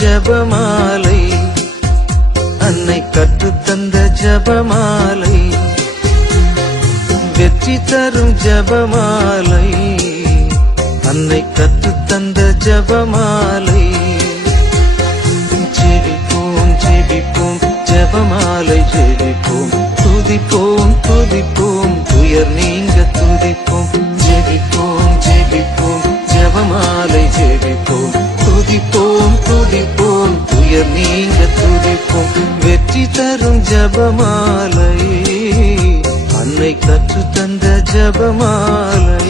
ஜபமாலை, அன்னை கற்றுத்தந்த ஜபமாலை, வெற்றி தரும் ஜபமாலை, அன்னை கற்றுத்தந்த ஜபமாலை. ஜெபிப்போம் ஜெபிப்போம் ஜபமாலை ஜெபிப்போம், துதிப்போம் துதிப்போம் துயர் நீங்க துதிப்போம். ஜெபிப்போம் ஜெபிப்போம் ஜபமாலை ஜெபிப்போம், துதிப்போம் துதிப்போம் துயர் நீங்க துதிப்போம். வெற்றி தரும் ஜபமாலை, அன்னை கற்றுத்தந்த ஜபமாலை.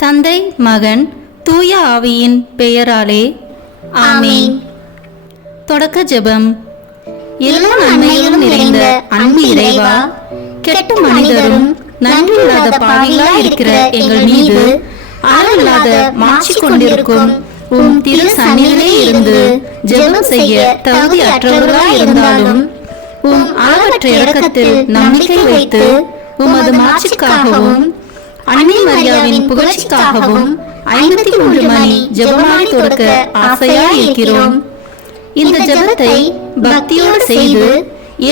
தந்தை மகன் தூய ஆவியின் பெயராலே ஆமீன். தொடக்க ஜெபம். எல்லா நன்மையிலும் நிறைந்த அன்பு இறைவா, கெட்ட மனிதரும் நன்றியில்லாத பாவிகளாய் இருக்கிற எங்கள் மீது அளவில்லாத மாட்சி கொண்டிருக்கும் உம் திரு சந்நிதியிலே இருந்து ஜெபம் செய்ய தகுதி அற்றவர்களாய் இருந்தாலும் உம் அளவற்ற இரக்கத்தில் நம்பிக்கை வைத்து உமது மாட்சிக்காகவும் அன்னை மரியாவின் புகழ்ச்சிக்காகவும் 53 மணி ஜெபமாலை தொடக்க ஆசையாய் இருக்கிறோம். இந்த ஜெபத்தை பக்தியோடு செய்து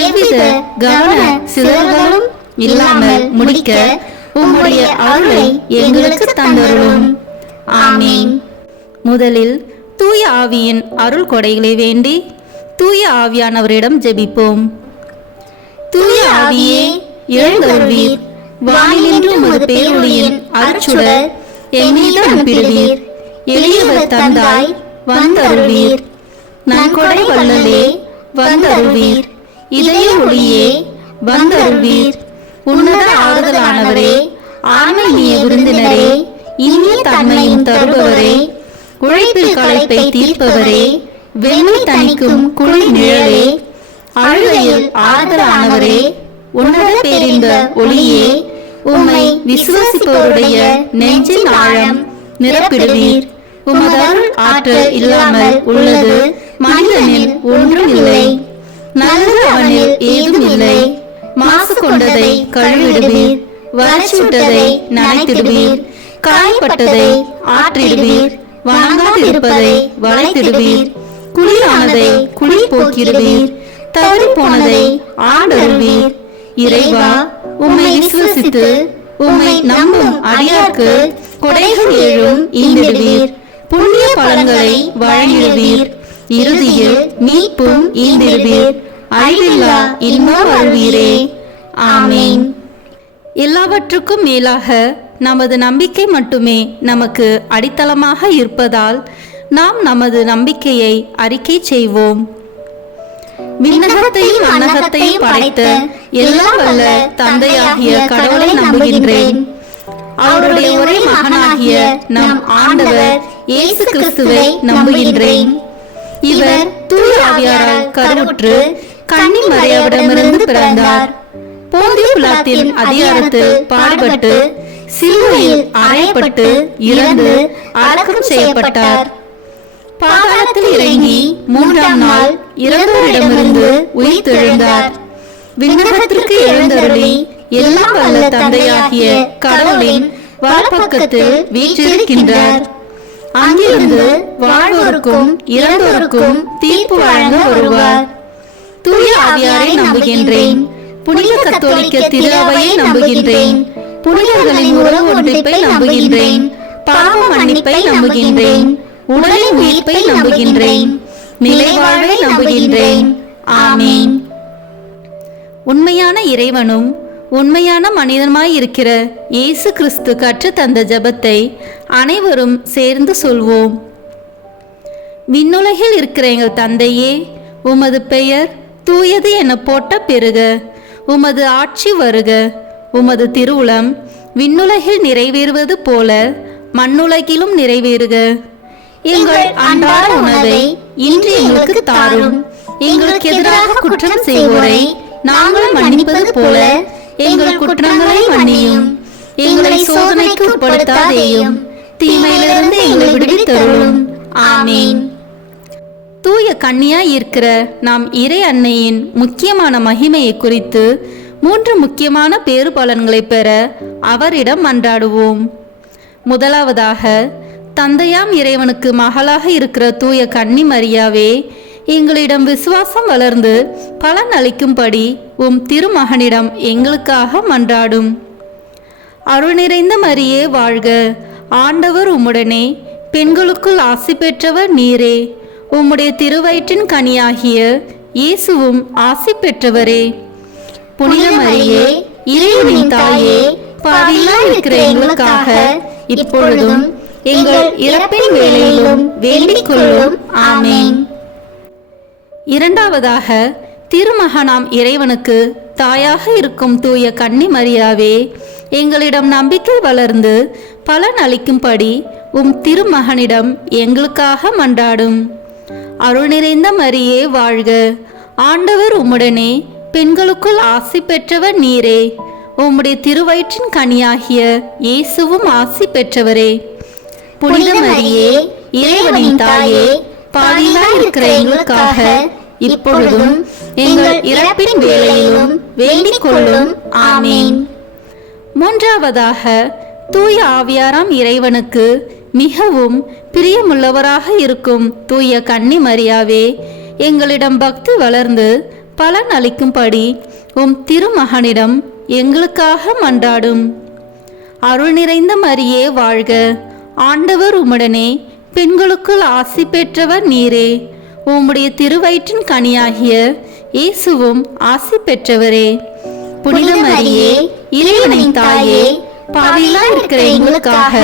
எவ்வித கவன சிதறல்களும் இல்லாமல் முடிக்க உம்முடைய அருளை எங்களுக்கு தந்தருளும். ஆமீன். முதலில் தூய ஆவியின் அருள் கொடைகளை வேண்டி தூய ஆவியானவரிடம் ஜெபிப்போம். தூய ஆவியே எழுந்தருள்வீர், வானிலிருந்து உமது பேரொளியின் அருட்சுடர் என் மீது அனுப்பிடுவீர். எளியவர் தந்தாய் வந்தருள்வீர், நன்கொடை வள்ளலே வந்தருள்வீர். இதய ஒளியே வந்தருள்வீர். உன்னத ஆறுதலானவரே, ஆன்மீக விருந்தினரே, இனிய தன்மையும் தருபவரே, உழைப்பில் களைப்பை தீர்ப்பவரே, வெண்மை தணிக்கும் குளிர் நிழலே, அழுகையில் ஆறுதலானவரே, உன்னத பேரின்ப ஒளியே, உம்மை விசுவாசிப்பவருடைய நெஞ்சின் ஆழம் நிரப்பிடுவீர். உமது அருள் ஆற்றல் இல்லாமல் உள்ளது மனிதனில் ஒன்றும் இல்லை. நல்லது அவனில் ஏதும் இல்லை. மாசு கொண்டதை கழுவிடுவீர், வறட்சிவிட்டதை நனைத்திடுவீர், காயப்பட்டதை ஆற்றிடுவீர், வணங்காதிருப்பதை வளைத்திடுவீர், குளிரானதை குளிர் போக்கிடுவீர், தவறி போனதை ஆண்டருள்வீர். இறைவா, உம்மை விசுவசித்து உம்மை நம்பும் அடியார்க்கு கொடைகள் ஏழும் ஈந்திடுவீர், புண்ணிய பலன்களை வழங்கிடுவீர், இறுதியில் மீட்பும் ஈந்திடுவீர், அழிவில்லா இன்பம் அருள்வீரே. ஆமீன். எல்லாவற்றுக்கும் மேலாக நமது நம்பிக்கை மட்டுமே நமக்கு அடித்தளமாக இருப்பதால் நாம் நமது நம்பிக்கையை அறிக்கை செய்வோம். விண்ணகத்தையும் அன்னகத்தையும் படைத்த எல்லாம் வல்ல தந்தையாகிய கடவுளை நம்புகின்றேன். அவருடைய ஒரே மகனாகிய நம் ஆண்டவர் இயேசு கிறிஸ்துவை நம்புகின்றேன். இவர் தூய ஆவியாரால் கருவுற்று கன்னி மரியாவிடமிருந்து பிறந்தார். போந்திய பிலாத்தின் அதிகாரத்தில் பாடுபட்டு சிலுவையில் அறையப்பட்டு இறந்து அடக்கம் செய்யப்பட்டார். பாதாளத்தில் இறங்கி 3ஆம் நாள் இறந்தோரிடமிருந்து உயிர் தெழுந்தார். விண்ணகத்திற்கு எழுந்தருளி எல்லாம் வல்ல தந்தையாகிய கடவுளின் வலப்பக்கத்தில் வீற்றிருக்கின்றார். அங்கிருந்து வாழ்வோருக்கும் இறந்தோருக்கும் தீர்ப்பு வழங்க வருவார். தூய ஆவியாரை நம்புகின்றேன். புனித கத்தோலிக்க திரு அவையை நம்புகின்றேன். புனிதர்களின் உறவு ஒன்றிப்பை நம்புகின்றேன். பாவ மன்னிப்பை நம்புகின்றேன். உடலின் உயிர்ப்பை நம்புகின்றேன். நிலைவாழ்வை நம்புகின்றேன். ஆமீன். உண்மையான இறைவனும் உண்மையான மனிதனுமாய் இருக்கிற இயேசு கிறிஸ்து கற்றுத் தந்த ஜெபத்தை அனைவரும் சேர்ந்து சொல்வோம். விண்ணுலகில் இருக்கிற எங்கள் தந்தையே, உமது பெயர் தூயது என போட்ட பெருக. உமது ஆட்சி வருக. உமது திருவுளம் விண்ணுலகில் நிறைவேறுவது போல மண்ணுலகிலும் நிறைவேறுக. எங்கள் அன்றாட உணவை இன்று எங்களுக்கு தாரும். எங்களுக்கு எதிராக குற்றம் செய்வோரை நாங்கள் மன்னிப்பது போல எங்கள் குற்றங்களை மன்னியும். எங்களை சோதனைக்கு உட்படுத்தாதேயும், தீமையிலிருந்து எங்களை விடுவித்தருளும். ஆமீன். தூய கன்னியாய் இருக்கிற நாம் இறை அன்னையின் முக்கியமான மகிமையை குறித்து 3 முக்கியமான பேறு பலன்களை பெற அவரிடம் மன்றாடுவோம். முதலாவதாக, தந்தையாம் இறைவனுக்கு மகளாக இருக்கிற தூய கன்னி மரியாவே, எங்களிடம் விசுவாசம் வளர்ந்து பலன் அளிக்கும்படி உம் திருமகனிடம் எங்களுக்காக மன்றாடும். அருள் நிறைந்த மரியே வாழ்க, ஆண்டவர் உம்முடனே, பெண்களுக்குள் ஆசி பெற்றவர் நீரே. உம்முடைய திருவயிற்றின் கனியாகிய இயேசுவும் ஆசி பெற்றவரே. புனித மரியே, இறைவனின் தாயே, பாவிகளாய் இருக்கிற எங்களுக்காக இப்பொழுதும் எங்கள் இறப்பின் வேளையிலும் வேண்டிக் கொள்ளும். ஆமேன். இரண்டாவதாக, திருமகனாம் இறைவனுக்கு தாயாக இருக்கும் தூய கன்னி மரியாவே, எங்களிடம் நம்பிக்கை வளர்ந்து பலன் அளிக்கும்படி உம் திருமகனிடம் எங்களுக்காக மன்றாடும். அருள் நிறைந்த மரியே வாழ்க, ஆண்டவர் உம்முடனே, பெண்களுக்குள் ஆசி பெற்றவர் நீரே. உம்முடைய திருவயிற்றின் கனியாகிய இயேசுவும் ஆசி பெற்றவரே. புனித மரியே, இறைவனின் தாயே, பாவிகளாய் இருக்கிற எங்களுக்காக இப்பொழுதும் எங்கள் இறப்பின் வேளையிலும் வேண்டிக் கொள்ளும். ஆமேன். மூன்றாவதாக, தூய ஆவியாராம் இறைவனுக்கு மிகவும் பிரியமுள்ளவராக இருக்கும் தூய கன்னி மரியாவே, எங்களிடம் பக்தி வளர்ந்து பலன் அளிக்கும்படி உம் திருமகனிடம் எங்களுக்காக மன்றாடும். அருள் நிறைந்த மரியே வாழ்க, ஆண்டவர் உம்முடனே, பெண்களுக்குள் ஆசி பெற்றவர் நீரே. உம்முடைய திருவயிற்றின் கனியாகிய இயேசுவும் ஆசி பெற்றவரே. புனித மரியே, இறைவனின் தாயே, பாவிகளாய் இருக்கிற எங்களுக்காக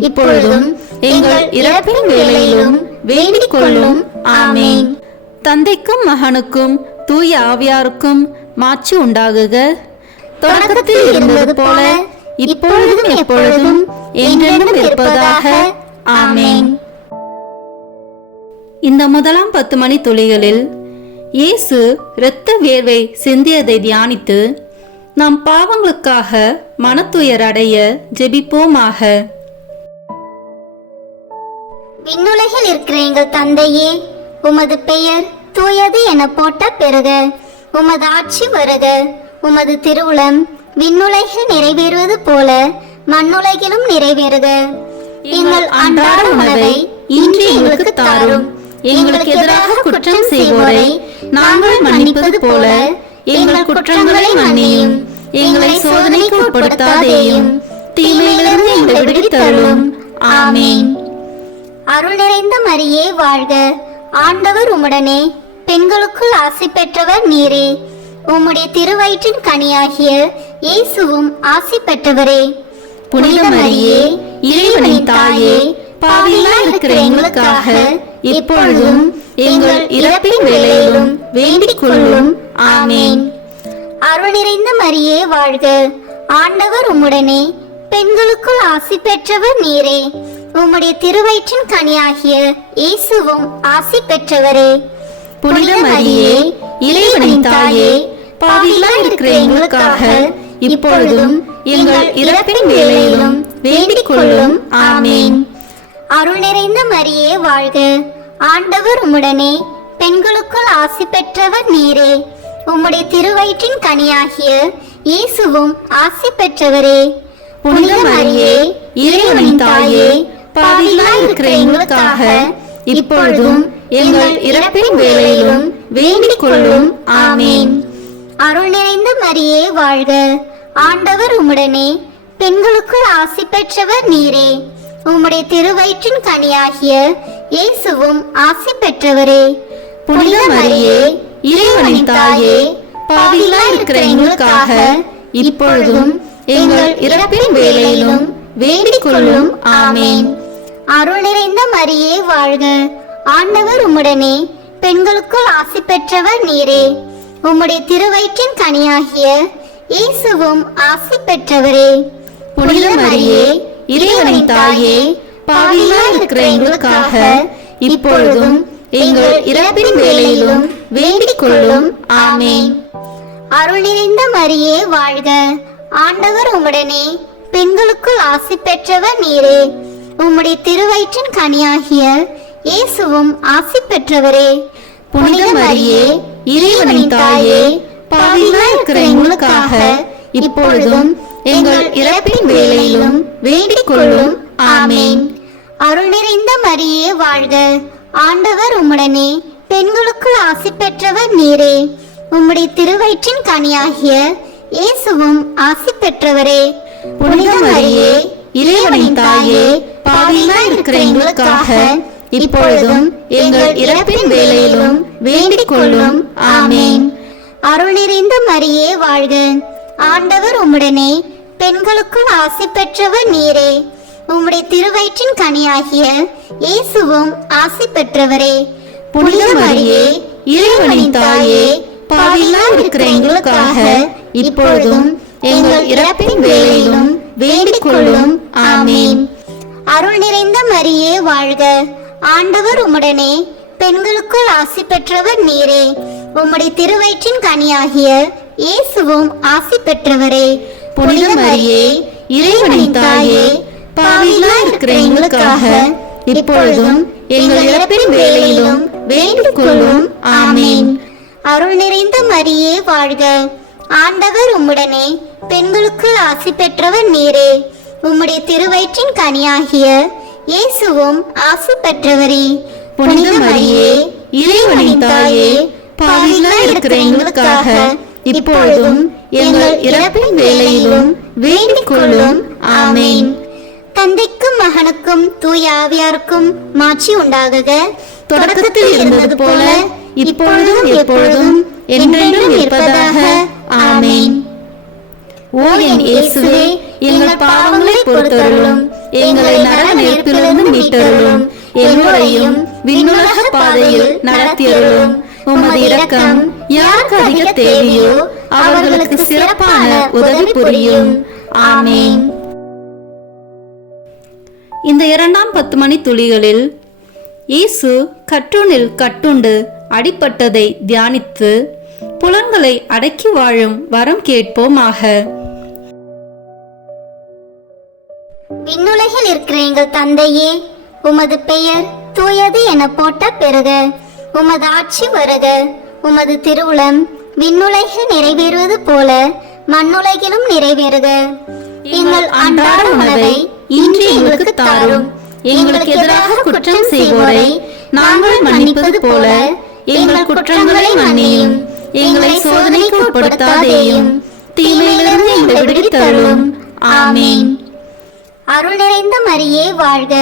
இப்பொழுதும் எங்கள் இறப்பின் வேளையிலும் வேண்டிக் கொள்ளும். ஆமேன். தந்தைக்கும் மகனுக்கும் தூய ஆவியாருக்கும் மாட்சி உண்டாகுக. தொடக்கத்தில் இருந்தது போல இப்பொழுதும் எப்பொழுதும் என்றென்றும் இருப்பதாக. ஆமேன். இந்த முதலாம் 10 மணி துளிகளில் இயேசு இரத்த வேர்வை சிந்தியதை தியானித்து நம் பாவங்களுக்காக மனத்துயர் அடைய ஜெபிப்போமாக. விண்ணுலகில் இருக்கிற எங்கள் தந்தையே, உமது பெயர் தூயது என போட்ட பெறுக. உமது ஆட்சி வருக. உமது திருவுளம் விண்ணுலகில் நிறைவேறுவது போல மண்ணுலகிலும் நிறைவேறுக. எங்கள் அன்றாட உணவை இன்று எங்களுக்கு தாரும். எங்களுக்கு எதிராக குற்றம் செய்வோரை நாங்கள் மன்னிப்பது போல எங்கள் குற்றங்களை மன்னியும். எங்களை சோதனைக்கு உட்படுத்தாதேயும், தீமையிலிருந்து எங்களை விடுவித்தருளும். ஆமேன். அருள் நிறைந்த மரியே வாழ்க, ஆண்டவர் உம்முடனே, பெண்களுக்குள் ஆசி பெற்றவர் நீரே. உம்முடைய திருவயிற்றின் கனியாகிய இயேசுவும் ஆசி பெற்றவரே. புனித மரியே, இறைவனின் தாயே, பாவிகளாய் இருக்கிற எங்களுக்காக இப்பொழுதும் எங்கள் இறப்பின் வேளையிலும் வேண்டிக் கொள்ளும். ஆமேன். அருள் நிறைந்த மரியே வாழ்க, ஆண்டவர் உம்முடனே, பெண்களுக்குள் ஆசி பெற்றவர் நீரே. உம்முடைய திருவயிற்றின் கனியாகிய இயேசுவும் ஆசி பெற்றவரே. புனித மரியே, இறைவனின் தாயே, பாவிகளாய் இருக்கிற எங்களுக்காக இப்பொழுதும் எங்கள் இறப்பின் வேளையிலும் வேண்டிக் கொள்ளும். ஆமேன். அருள் நிறைந்த மரியே வாழ்க, ஆண்டவர் உம்முடனே, பெண்களுக்குள் ஆசி பெற்றவர் நீரே. உம்முடைய திருவயிற்றின் கனியாகிய இயேசுவும் ஆசி பெற்றவரே. புனித மரியே, இறைவனின் தாயே, பாவிகளாய் இருக்கிற எங்களுக்காக இப்பொழுதும் எங்கள் இறப்பின் வேளையிலும் வேண்டிக் கொள்ளும். ஆமேன். அருள் நிறைந்த மரியே வாழ்க, ஆண்டவர் உம்முடனே, பெண்களுக்குள் ஆசி பெற்றவர் நீரே. உம்முடைய திருவயிற்றின் கனியாகிய இயேசுவும் ஆசி பெற்றவரே. புனித மரியே, இறைவனின் தாயே, பாவிகளாய் இருக்கிற எங்களுக்காக இப்பொழுதும் எங்கள் இறப்பின் வேளையிலும் வேண்டிக் கொள்ளும். ஆமேன். அருள் நிறைந்த மரியே வாழ்க, ஆண்டவர் உம்முடனே, பெண்களுக்குள் ஆசி பெற்றவர் நீரே. உம்முடைய திருவயிற்றின் கனியாகிய இயேசுவும் ஆசி பெற்றவரே. புனித மரியே, இறைவனின் தாயே, பாவிகளாய் இருக்கிற எங்களுக்காக இப்பொழுதும் எங்கள் இறப்பின் வேளையிலும் வேண்டிக் கொள்ளும். ஆமேன். அருள் நிறைந்த மரியே வாழ்க, ஆண்டவர் உம்முடனே, பெண்களுக்குள் ஆசி பெற்றவர் நீரே. உம்முடைய திருவயிற்றின் கனியாகிய இயேசுவும் ஆசி பெற்றவரே. புனித மரியே, இறைவனின் தாயே, பாவிகளாய் இருக்கிற எங்களுக்காக இப்பொழுதும் எங்கள் இறப்பின் வேளையிலும் வேண்டிக் கொள்ளும். ஆமேன். அருள் நிறைந்த மரியே வாழ்க, ஆண்டவர் உம்முடனே, பெண்களுக்குள் ஆசி பெற்றவர் நீரே. உம்முடைய திருவயிற்றின் கனியாகிய இயேசுவும் ஆசி பெற்றவரே. புனித மரியே, இறைவனின் தாயே, பாவிகளாய் இருக்கிற எங்களுக்காக இப்பொழுதும் எங்கள் இறப்பின் வேளையிலும் வேண்டிக் கொள்ளும். ஆமேன். அருள் நிறைந்த மரியே வாழ்க, ஆண்டவர் உம்முடனே, பெண்களுக்குள் ஆசி பெற்றவர் நீரே. உம்முடைய திருவயிற்றின் கனியாகிய இயேசுவும் ஆசி பெற்றவரே. புனித மரியே, இறைவனின் தாயே, பாவிகளாய் இருக்கிற எங்களுக்காக இப்பொழுதும் எங்கள் இறப்பின் வேளையிலும் வேண்டிக் கொள்ளும். ஆமேன். அருள் நிறைந்த மரியே வாழ்க, ஆண்டவர் உம்முடனே, பெண்களுக்குள் ஆசி பெற்றவர் நீரே. உம்முடைய திருவயிற்றின் கனியாகிய இயேசுவும் ஆசி பெற்றவரே. புனித மரியே, இறைவனின் தாயே, பாவிகளாய் இருக்கிற எங்களுக்காக இப்பொழுதும் எங்கள் இறப்பின் வேளையிலும் வேண்டிக் கொள்ளும். ஆமேன். அருள் நிறைந்த மரியே வாழ்க, ஆண்டவர் உம்முடனே, பெண்களுக்குள் ஆசி பெற்றவர் நீரே. உம்முடைய திருவயிற்றின் கனியாகிய இயேசுவும் ஆசி பெற்றவரே. புனித மரியே, இறைவனின் தாயே, பாவிகளாய் இருக்கிற எங்களுக்காக இப்பொழுதும் எங்கள் இறப்பின் வேளையிலும் வேண்டிக் கொள்ளும். ஆமேன். தந்தைக்கும் மகனுக்கும் தூய ஆவியாருக்கும் மாட்சி உண்டாகுக. தொடக்கத்தில் இருந்தது போல இப்பொழுதும் எப்பொழுதும் என்றென்றும் இருப்பதாக. ஆமேன். ஓ என் இயேசுவே, எங்கள் பாவங்களை பொறுத்தருளும், எங்களை நரக நெருப்பிலிருந்து மீட்டருளும், எல்லோரையும் விண்ணுலக பாதையில் நடத்தியருளும். உமது இரக்கம் யாருக்கு அதிக தேவையோ அவர்களுக்கு சிறப்பான உதவி புரியும். ஆமேன். இந்த 2ஆம் 10 மணி துளிகளில் இயேசு கற்றூனில் கட்டுண்டு அடிபட்டதை தியானித்து புலன்களை அடக்கி வாழும் வரம் கேட்போமாக. விண்ணுலகில் இருக்கிற எங்கள் தந்தையே, உமது பெயர் தூயது என போட்ட பெறுக. உமது ஆட்சி வருக. உமது திருவுளம் விண்ணுலகில் நிறைவேறுவது போல மண்ணுலகிலும் நிறைவேறுக. எங்கள் அன்றாட உணவை இன்று எங்களுக்கு தாரும். எங்களுக்கு எதிராக குற்றம் செய்வோரை நாங்கள் மன்னிப்பது போல எங்கள் குற்றங்களை மன்னியும். எங்களை சோதனைக்கு உட்படுத்தாதேயும், தீமையிலிருந்து எங்களை விடுவித்தருளும். ஆமேன். அருள் நிறைந்த மரியே வாழ்க,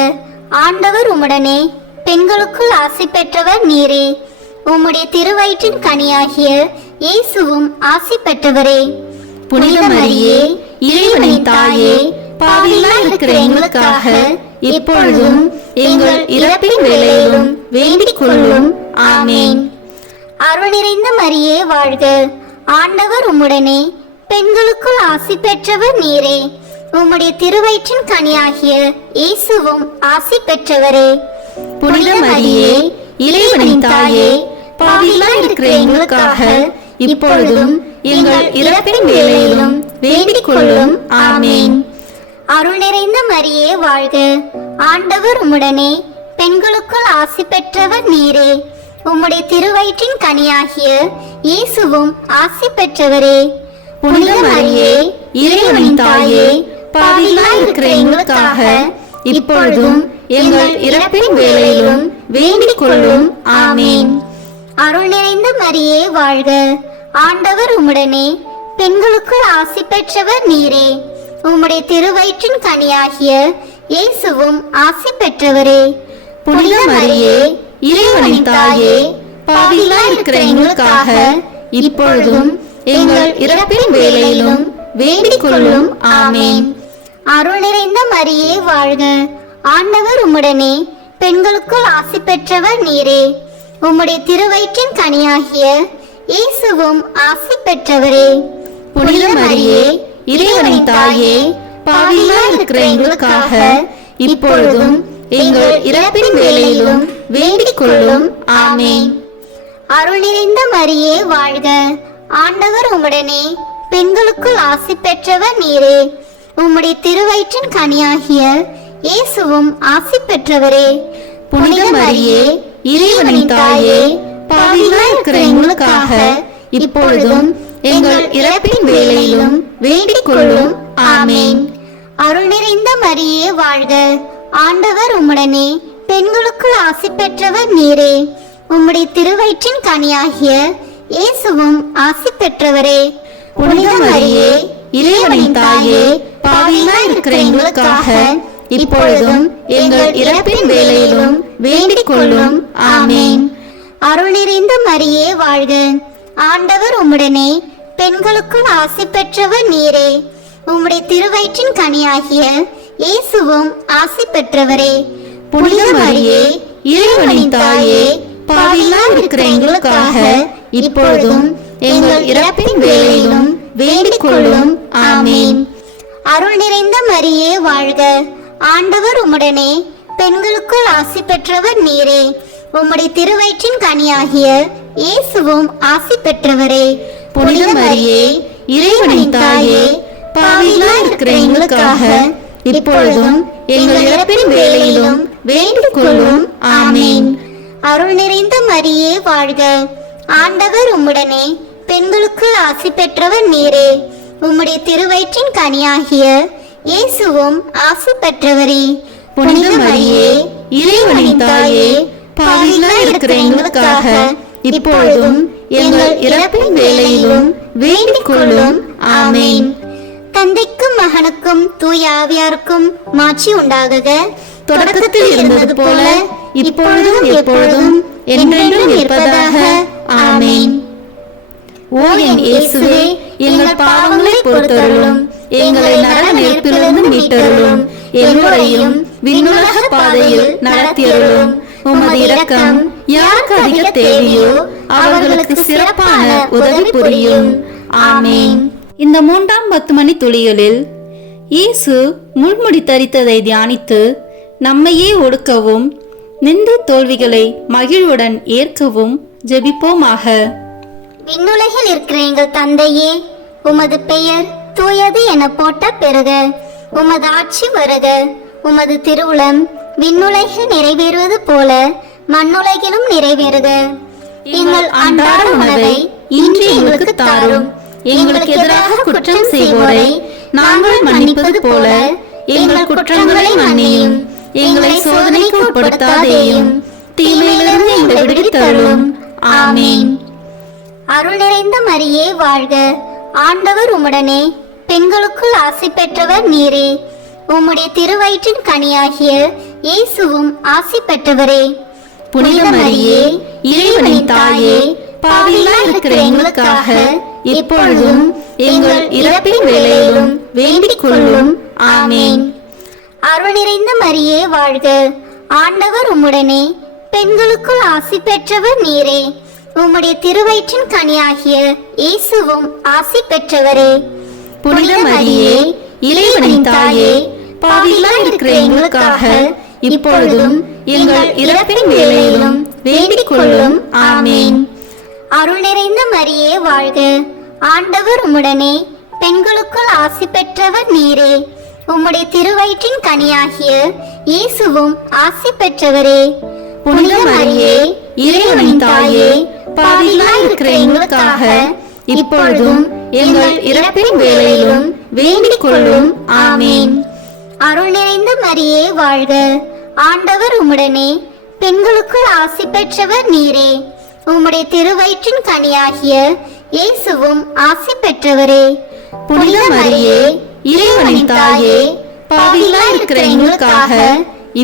ஆண்டவர் உம்முடனே, பெண்களுக்குள் ஆசி பெற்றவர் நீரே. உம்முடைய திருவயிற்றின் கனியாகிய இயேசுவும் ஆசி பெற்றவரே. புனித மரியே, இறைவனின் தாயே, பாவிகளாய் இருக்கிற எங்களுக்காக இப்பொழுதும் எங்கள் இறப்பின் வேளையிலும் வேண்டிக் கொள்ளும். ஆமேன். அருள் நிறைந்த மரியே வாழ்க, ஆண்டவர் உம்முடனே, பெண்களுக்குள் ஆசி பெற்றவர் நீரே. உம்முடைய திருவயிற்றின் கனியாகிய இயேசுவும் ஆசி பெற்றவரே. புனித மரியே, இறைவனின் தாயே, பாவிகளாய் இருக்கிற எங்களுக்காக இப்பொழுதும் எங்கள் இறப்பின் வேளையிலும் வேண்டிக் கொள்ளும். ஆமேன். அருள் நிறைந்த மரியே வாழ்க, ஆண்டவர் உம்முடனே, பெண்களுக்குள் ஆசி பெற்றவர் நீரே. உம்முடைய திருவயிற்றின் கனியாகிய இயேசுவும் ஆசி பெற்றவரே. புனித மரியே, இறைவனின் தாயே, பாவிகளாய் இருக்கிற எங்களுக்காக இப்பொழுதும் எங்கள் இறப்பின் வேளையிலும் வேண்டிக் கொள்ளும். ஆமேன். அருள் நிறைந்த மரியே வாழ்க, ஆண்டவர் உம்முடனே, பெண்களுக்குள் ஆசி பெற்றவர் நீரே. உம்முடைய திருவயிற்றின் கனியாகிய இயேசுவும் ஆசி பெற்றவரே. புனித மரியே, இறைவனின் தாயே, பாவிகளாய் இருக்கிற எங்களுக்காக இப்பொழுதும் எங்கள் இறப்பின் வேளையிலும் வேண்டிக் கொள்ளும். ஆமேன். அருள் நிறைந்த மரியே வாழ்க, ஆண்டவர் உம்முடனே, பெண்களுக்குள் ஆசி பெற்றவர் நீரே. உம்முடைய திருவயிற்றின் கனியாகிய இயேசுவும் ஆசி பெற்றவரே. புனித மரியே, இறைவனின் தாயே, பாவிகளாய் இருக்கிற எங்களுக்காக இப்பொழுதும் எங்கள் இறப்பின் வேளையிலும் வேண்டிக் கொள்ளும். ஆமேன். அருள் நிறைந்த மரியே வாழ்க, ஆண்டவர் உம்முடனே, பெண்களுக்குள் ஆசி பெற்றவர் நீரே. உம்முடைய திருவயிற்றின் கனியாகிய இயேசுவும் ஆசி பெற்றவரே. புனித மரியே, இறைவனின் தாயே, பாவிகளாய் இருக்கிற எங்களுக்காக இப்பொழுதும் எங்கள் இறப்பின் வேளையிலும் வேண்டிக் கொள்ளும். ஆமேன். அருள் நிறைந்த மரியே வாழ்க, ஆண்டவர் உம்முடனே பெண்களுக்குள் ஆசி பெற்றவர் நீரே. உம்முடைய திருவயிற்றின் கனியாகிய இயேசுவும் ஆசி பெற்றவரே. புனித மரியே, இறைவனின் தாயே, பாவிகளாய் இருக்கிற எங்களுக்காக இப்பொழுதும் எங்கள் இறப்பின் வேளையிலும் வேண்டிக் கொள்ளும். ஆமேன். அருள் நிறைந்த மரியே வாழ்க. ஆண்டவர் உம்முடனே பெண்களுக்குள் ஆசி பெற்றவர் நீரே. உம்முடைய திருவயிற்றின் கனியாகிய இயேசுவும் ஆசி பெற்றவரே. புனித மரியே, இறைவனின் தாயே, பாவிகளாய் இருக்கிற எங்களுக்காக இப்பொழுதும் எங்கள் இறப்பின் வேளையிலும் வேண்டிக் கொள்ளும். ஆமேன். அருள் நிறைந்த மரியே வாழ்க. ஆண்டவர் உம்முடனே பெண்களுக்குள் ஆசி பெற்றவர் நீரே. உம்முடைய திருவயிற்றின் கனியாகிய இயேசுவும் ஆசி பெற்றவரே. புனித மரியே, இறைவனின் தாயே, பாவிகளாய் இருக்கிற எங்களுக்காக இப்பொழுதும் எங்கள் இறப்பின் வேளையிலும் வேண்டிக் கொள்ளும். ஆமேன். அருள் நிறைந்த மரியே வாழ்க. ஆண்டவர் உம்முடனே பெண்களுக்குள் ஆசி பெற்றவர் நீரே. உம்முடைய திருவயிற்றின் கனியாகிய இயேசுவும் ஆசி பெற்றவரே. புனித மரியே, இறைவனின் தாயே, பாவிகளாய் இருக்கிற எங்களுக்காக இப்பொழுதும் எங்கள் இறப்பின் வேளையிலும் வேண்டிக் கொள்ளும். ஆமேன். தந்தைக்கும் மகனுக்கும் தூய ஆவியாருக்கும் மாட்சி உண்டாகுக. தொடக்கத்தில் இருந்தது போல இப்பொழுதும் எப்பொழுதும் என்றென்றும் இருப்பதாக. ஆமேன். ஓ என் இயேசுவே, எங்கள் பாவங்களை பொறுத்தருளும், எங்களை நரக நெருப்பிலிருந்து மீட்டருளும், எல்லோரையும் விண்ணுலக பாதையில் நடத்தியருளும். உமது இரக்கம் யாருக்கு அதிக தேவையோ அவர்களுக்கு சிறப்பான உதவி புரியும். ஆமேன். இந்த 3ஆம் 10 மணி துளிகளில் இயேசு முள்முடி தரித்ததை தியானித்து நம்மையே ஒடுக்கவும் நின்ற தோல்விகளை மகிழ்வுடன் ஏற்கவும் ஜெபிப்போமாக. விண்ணுலகில் இருக்கிற எங்கள் தந்தையே, உமது பெயர் தூயது என போட்ட பெறுக. உமது ஆட்சி வருக. உமது திருவுளம் விண்ணுலகில் நிறைவேறுவது போல மண்ணுலகிலும் நிறைவேறுக. எங்கள் அன்றாட உணவை இன்று எங்களுக்கு தாரும். எங்களுக்கு எதிராக குற்றம் செய்வோரை நாங்கள் மன்னிப்பது போல எங்கள் குற்றங்களை மன்னியும். எங்களை சோதனைக்கு உட்படுத்தாதேயும், தீமையிலிருந்து எங்களை விடுவித்தருளும். ஆமேன். அருள் நிறைந்த மரியே வாழ்க. ஆண்டவர் உம்முடனே பெண்களுக்குள் ஆசி பெற்றவர் நீரே. உம்முடைய திருவயிற்றின் கனியாகிய இயேசுவும் ஆசி பெற்றவரே. புனித மரியே, இறைவனின் தாயே, பாவிகளாய் இருக்கிற எங்களுக்காக இப்பொழுதும் எங்கள் இறப்பின் வேளையிலும் வேண்டிக் கொள்ளும். ஆமேன். அருள் நிறைந்த மரியே வாழ்க. ஆண்டவர் உம்முடனே பெண்களுக்குள் ஆசி பெற்றவர் நீரே. உம்முடைய திருவயிற்றின் கனியாகிய இயேசுவும் ஆசி பெற்றவரே. புனித மரியே, இறைவனின் தாயே, பாவிகளாய் இருக்கிற எங்களுக்காக இப்பொழுதும் எங்கள் இறப்பின் வேளையிலும் வேண்டிக் கொள்ளும். ஆமேன். அருள் நிறைந்த மரியே வாழ்க. ஆண்டவர் உம்முடனே பெண்களுக்குள் ஆசி பெற்றவர் நீரே. உம்முடைய திருவயிற்றின் கனியாகிய இயேசுவும் ஆசி பெற்றவரே. புனித மரியே, இறைவனின் தாயே, பாவிகளாய் இருக்கிற எங்களுக்காக இப்பொழுதும் எங்கள் இறப்பின் வேளையிலும் வேண்டிக் கொள்ளும். ஆமேன். அருள் நிறைந்த மரியே வாழ்க. ஆண்டவர் உம்முடனே பெண்களுக்குள் ஆசி பெற்றவர் நீரே. உம்முடைய திருவயிற்றின் கனியாகிய இயேசுவும் ஆசி பெற்றவரே. புனித மரியே, இறைவனின் தாயே, பாவிகளாய் இருக்கிற எங்களுக்காக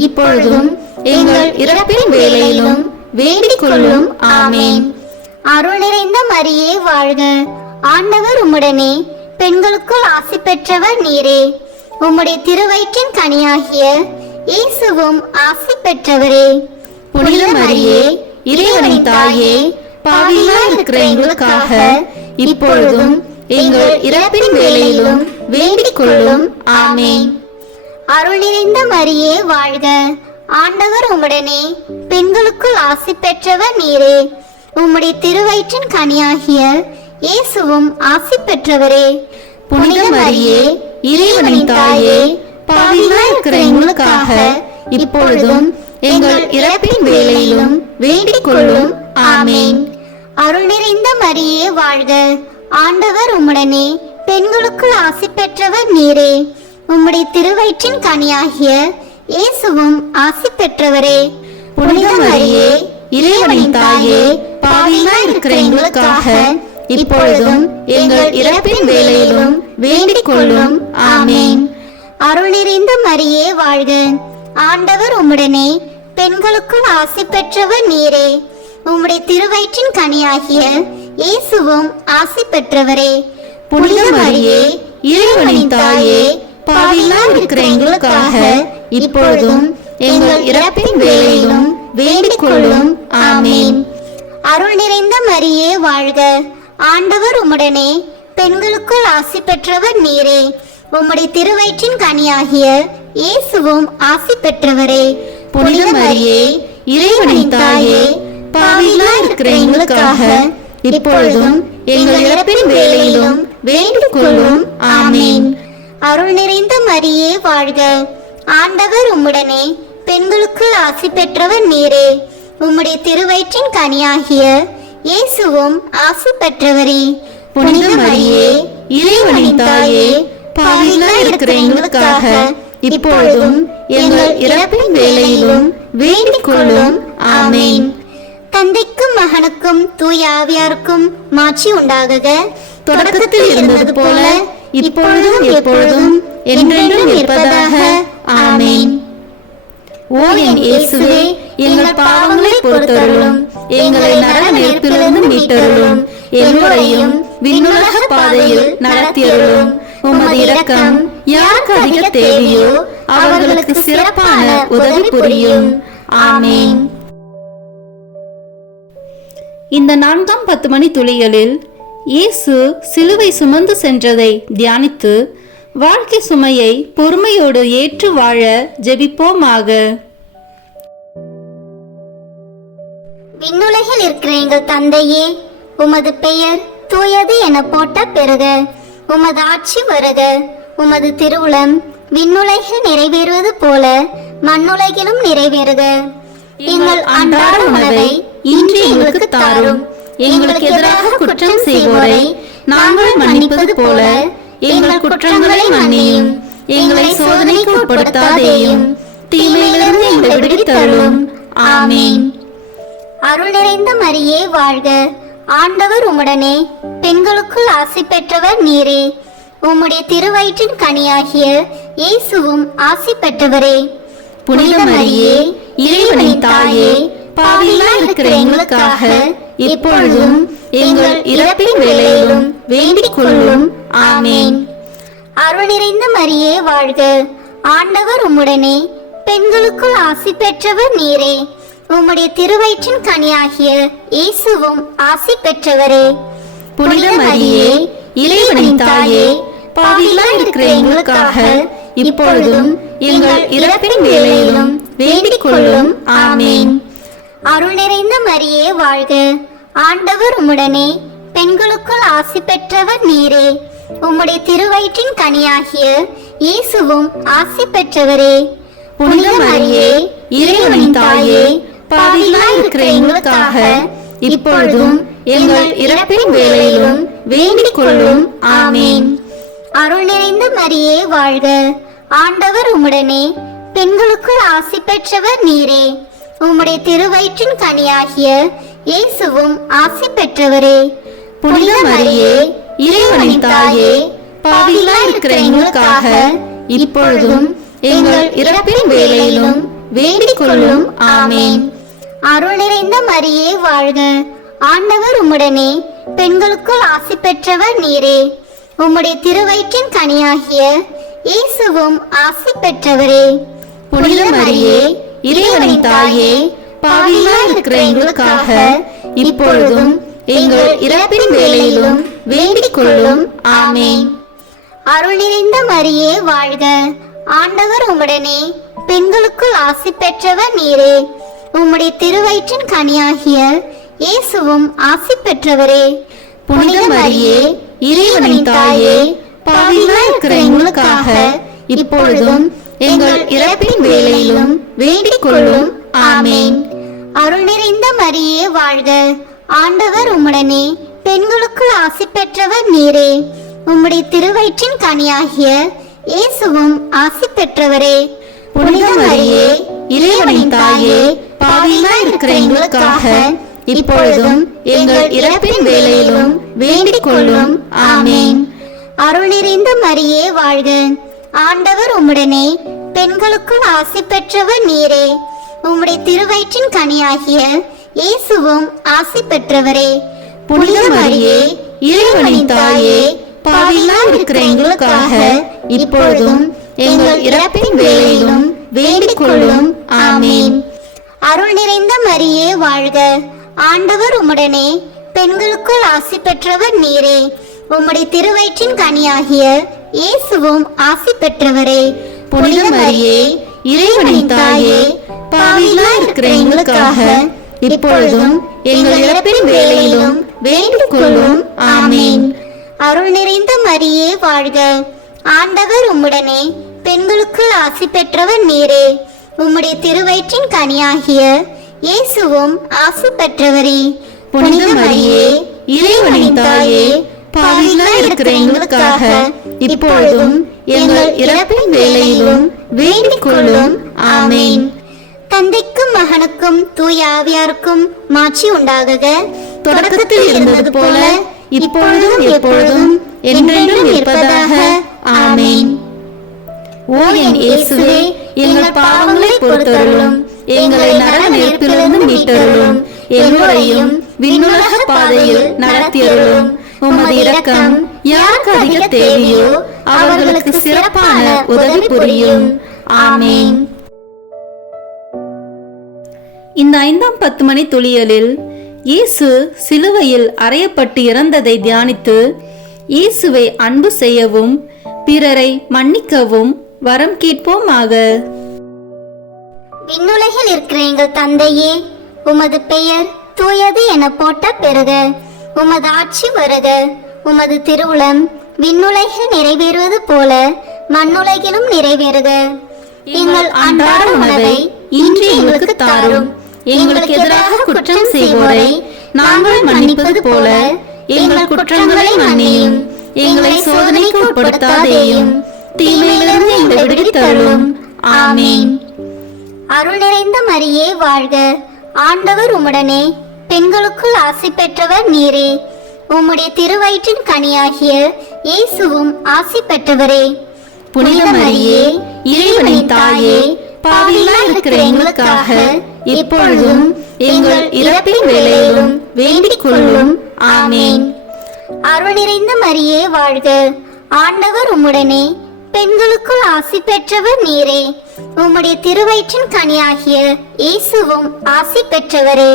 இப்பொழுதும் எங்கள் இறப்பின் வேளையிலும் வேண்டிக் கொள்ளும். ஆமேன். அருள் நிறைந்த மரியே வாழ்க. ஆண்டவர் உம்முடனே பெண்களுக்குள் ஆசி பெற்றவர் நீரே. உம்முடைய திருவயிற்றின் கனியாகிய இயேசுவும் ஆசி பெற்றவரே. புனித மரியே, இறைவனின் தாயே, பாவிகளாய் இருக்கிற எங்களுக்காக இப்பொழுதும் எங்கள் இறப்பின் வேளையிலும் வேண்டிக் கொள்ளும். ஆமேன். அருள் நிறைந்த மரியே வாழ்க. ஆண்டவர் உம்முடனே பெண்களுக்குள் ஆசி பெற்றவர் நீரே. உம்முடைய திருவயிற்றின் கனியாகிய இயேசுவும் ஆசி பெற்றவரே. புனித மரியே, இறைவனின் தாயே, பாவிகளாய் இருக்கிற எங்களுக்காக இப்பொழுதும் எங்கள் இறப்பின் வேளையிலும் வேண்டிக் கொள்ளும். ஆமேன். அருள் நிறைந்த மரியே வாழ்க. ஆண்டவர் உம்முடனே பெண்களுக்குள் ஆசி பெற்றவர் நீரே. உம்முடைய திருவயிற்றின் கனியாகிய இயேசுவும் ஆசி பெற்றவரே. புனித மரியே, இறைவனின் தாயே, பாவிகளாய் இருக்கிற எங்களுக்காக இப்பொழுதும் எங்கள் இறப்பின் வேளையிலும் வேண்டிக் கொள்ளும். ஆமேன். அருள் நிறைந்த மரியே வாழ்க. ஆண்டவர் உம்முடனே, பெண்களுக்குள் ஆசி பெற்றவர் நீரே. உம்முடைய திருவயிற்றின் கனியாகிய இயேசுவும் ஆசி பெற்றவரே. புனித மரியே, இறைவனின் தாயே, பாவிகளாய் இருக்கிற எங்களுக்காக இப்பொழுதும் எங்கள் இறப்பின் வேளையிலும் வேண்டிக் கொள்ளும். ஆமேன். அருள் நிறைந்த மரியே வாழ்க. ஆண்டவர் உம்முடனே, பெண்களுக்குள் ஆசி பெற்றவர் நீரே. உம்முடைய திருவயிற்றின் கனியாகிய இயேசுவும் ஆசி பெற்றவரே. புனித மரியே, இறைவனின் தாயே, பாவிகளாய் இருக்கிற எங்களுக்காக இப்பொழுதும் எங்கள் இறப்பின் வேளையிலும் வேண்டிக் கொள்ளும். ஆமேன். அருள் நிறைந்த மரியே வாழ்க. ஆண்டவர் உம்முடனே, பெண்களுக்குள் ஆசி பெற்றவர் நீரே. உம்முடைய திருவயிற்றின் கனியாகிய இயேசுவும் ஆசி பெற்றவரே. புனித மரியே, இறைவனின் தாயே, பாவிகளாய் இருக்கிற எங்களுக்காக இப்பொழுதும் எங்கள் இறப்பின் வேளையிலும் வேண்டிக் கொள்ளும். ஆமேன். தந்தைக்கும் மகனுக்கும் தூய ஆவியாருக்கும் மாட்சி உண்டாகுக. தொடக்கத்தில் இருந்தது போல இப்பொழுதும் எப்பொழுதும் என்றென்றும் இருப்பதாக. ஆமேன். ஓ என் இயேசுவே, எங்கள் பாவங்களை பொறுத்தருளும், எங்களை நரக நெருப்பிலிருந்து மீட்டருளும், எல்லோரையும் விண்ணுலக பாதையில் நடத்தியருளும். உமது இரக்கம் யாருக்கு அதிக தேவையோ அவர்களுக்கு சிறப்பான உதவி புரியும். ஆமேன். இந்த 4ஆம் 10 மணி துளிகளில் இயேசு சிலுவை சுமந்து சென்றதை தியானித்து வாழ்க்கை சுமையை பொறுமையோடு ஏற்று வாழ ஜெபிப்போமாக. விண்ணுலகில் இருக்கிற எங்கள் தந்தையே, உமது பெயர் தூயது என போட்ட பெறுக. உமது ஆட்சி வருக. உமது திருவுளம் விண்ணுலகில் நிறைவேறுவது போல மண்ணுலகிலும் நிறைவேறுக. எங்கள் அன்றாட உணவை இன்று எங்களுக்கு தாரும். எங்களுக்கு எதிராக குற்றம் செய்வோரை நாங்கள் மன்னிப்பது போல எங்கள் குற்றங்களை மன்னியும். எங்களை சோதனைக்கு உட்படுத்தாதேயும், தீமையிலிருந்து எங்களை விடுவித்தருளும். ஆமேன். அருள் நிறைந்த மரியே வாழ்க. ஆண்டவர் உம்முடனே, பெண்களுக்குள் ஆசி பெற்றவர் நீரே. உம்முடைய திருவயிற்றின் கனியாகிய இயேசுவும் ஆசி பெற்றவரே. புனித மரியே, இறைவனின் தாயே, பாவிகளாய் இருக்கிற எங்களுக்காக இப்பொழுதும் எங்கள் இறப்பின் வேளையிலும் வேண்டிக் கொள்ளும். ஆமேன். அருள் நிறைந்த மரியே வாழ்க. ஆண்டவர் உம்முடனே, பெண்களுக்குள் ஆசி பெற்றவர் நீரே. உம்முடைய திருவயிற்றின் கனியாகிய இயேசுவும் ஆசி பெற்றவரே. புனித மரியே, இறைவனின் தாயே, பாவிகளாய் இருக்கிற எங்களுக்காக இப்பொழுதும் எங்கள் இறப்பின் வேளையிலும் வேண்டிக் கொள்ளும். ஆமேன். அருள் நிறைந்த மரியே வாழ்க. ஆண்டவர் உம்முடனே, பெண்களுக்குள் ஆசி பெற்றவர் நீரே. உம்முடைய திருவயிற்றின் கனியாகிய இயேசுவும் ஆசி பெற்றவரே. புனித மரியே, இறைவனின் தாயே, பாவிகளாய் இருக்கிற எங்களுக்காக இப்பொழுதும் எங்கள் இறப்பின் வேளையிலும் வேண்டிக் கொள்ளும். ஆமேன். அருள் நிறைந்த மரியே வாழ்க. ஆண்டவர் உம்முடனே, பெண்களுக்குள் ஆசி பெற்றவர் நீரே. உம்முடைய திருவயிற்றின் கனியாகிய இயேசுவும் ஆசி பெற்றவரே. புனித மரியே, இறைவனின் தாயே, பாவிகளாய் இருக்கிற எங்களுக்காக இப்பொழுதும் எங்கள் இறப்பின் வேளையிலும் வேண்டிக் கொள்ளும். ஆமேன். அருள் நிறைந்த மரியே வாழ்க. ஆண்டவர் உம்முடனே, பெண்களுக்குள் ஆசி பெற்றவர் நீரே. உம்முடைய திருவயிற்றின் கனியாகிய இயேசுவும் ஆசி பெற்றவரே. புனித மரியே, இறைவனின் தாயே, பாவிகளாய் இருக்கிற எங்களுக்காக இப்பொழுதும் எங்கள் இறப்பின் வேளையிலும் வேண்டிக் கொள்ளும். ஆமேன். அருள் நிறைந்த மரியே வாழ்க. ஆண்டவர் உம்முடனே, பெண்களுக்குள் ஆசி பெற்றவர் நீரே. உம்முடைய திருவயிற்றின் கனியாகிய இயேசுவும் ஆசி பெற்றவரே. புனித மரியே, இறைவனின் தாயே, பாவிகளாய் இருக்கிற எங்களுக்காக இப்பொழுதும் எங்கள் இறப்பின் வேளையிலும் வேண்டிக் கொள்ளும். ஆமேன். அருள் நிறைந்த மரியே வாழ்க. ஆண்டவர் உம்முடனே, பெண்களுக்குள் ஆசி பெற்றவர் நீரே. உம்முடைய திருவயிற்றின் கனியாகிய இயேசுவும் ஆசி பெற்றவரே. புனித மரியே இறைவனின் தாயே, பாவிகளாய் இருக்கிற எங்களுக்காக இப்பொழுதும் எங்கள் இறப்பின் வேளையிலும் வேண்டிக் கொள்ளும். ஆமென். அருள் நிறைந்த மரியே வாழ்க. ஆண்டவர் உம்முடனே, பெண்களுக்குள் ஆசி பெற்றவர் நீரே. உம்முடைய திருவயிற்றின் கனியாகிய இயேசுவும் ஆசி பெற்றவரே. புனித மரியே இறைவனின் தாயே, பாவிகளாய் இருக்கிற எங்களுக்காக இப்பொழுதும் எங்கள் இறப்பின் வேளையிலும் வேண்டிக் கொள்ளும். ஆமென். அருள் நிறைந்த மரியே வாழ்க. ஆண்டவர் உம்முடனே, பெண்களுக்குள் ஆசி பெற்றவர் நீரே. உம்முடைய திருவயிற்றின் கனியாகிய இயேசுவும் ஆசி பெற்றவரே. புனித மரியே இறைவனின் தாயே, பாவிகளாய் இருக்கிற எங்களுக்காக இப்பொழுதும் எங்கள் இறப்பின் வேளையிலும் வேண்டிக் கொள்ளும். ஆமென். அருள் நிறைந்த மரியே வாழ்க. ஆண்டவர் உம்முடனே, பெண்களுக்குள் ஆசி பெற்றவர் நீரே. உம்முடைய திருவயிற்றின் கனியாகிய இயேசுவும் ஆசி பெற்றவரே. புனித மரியே இறைவனின் தாயே, பாவிகளாய் இருக்கிற எங்களுக்காக இப்பொழுதும் எங்கள் இறப்பின் வேளையிலும் வேண்டிக் கொள்ளும். ஆமென். தந்தைக்கும் மகனுக்கும் தூய ஆவியாருக்கும் மாட்சி உண்டாகுக. தொடக்கத்தில் இருந்தது போல இப்பொழுதும் எப்பொழுதும் என்றென்றும் இருப்பதாக. ஆமென். ஓ என் இயேசுவே, எங்கள் பாவங்களை பொறுத்தருளும், எங்களை நரக நெருப்பிலிருந்து மீட்டருளும், எல்லோரையும் விண்ணுலக பாதையில் நடத்தியருளும். உமது இரக்கம் யாருக்கு அதிக தேவையோ அவர்களுக்கு சிறப்பான உதவி புரியும். ஆமென். இந்த 5ஆம் 10 மணி துளியலில் இயேசு சிலுவையில் அறையப்பட்டு இறந்ததை தியானித்து இயேசுவை அன்பு செய்யவும் பிறரை மன்னிக்கவும் வரம் கேட்போமாக. விண்ணுலகில் இருக்கிற எங்கள் தந்தையே, உமது பெயர் தூயது என போட்ட பெறுக. உமது ஆட்சி வருக. உமது திருவுளம் விண்ணுலகில் நிறைவேறுவது போல மண்ணுலகிலும் நிறைவேறுக. எங்கள் அன்றாட உணவை இன்று எங்களுக்கு தாரும். எங்களுக்கு எதிராக குற்றம் செய்வோரை நாங்கள் மன்னிப்பது போல எங்கள் குற்றங்களை மன்னியும். எங்களை சோதனைக்கு உட்படுத்தாதேயும், தீமையிலிருந்து எங்களை விடுவித்தருளும். ஆமென். அருள் நிறைந்த மரியே வாழ்க. ஆண்டவர் உம்முடனே, பெண்களுக்குள் ஆசி பெற்றவர் நீரே. உம்முடைய திருவயிற்றின் கனியாகிய இயேசுவும் ஆசி பெற்றவரே. புனித மரியே இறைவனின் தாயே, பாவிகளாய் இருக்கிற எங்களுக்காக இப்பொழுதும் எங்கள் இறப்பின் வேளையிலும் வேண்டிக் கொள்ளும். ஆமென். அருள் நிறைந்த மரியே வாழ்க. ஆண்டவர் உம்முடனே, பெண்களுக்குள் ஆசி பெற்றவர் நீரே. உம்முடைய திருவயிற்றின் கனியாகிய இயேசுவும் ஆசி பெற்றவரே.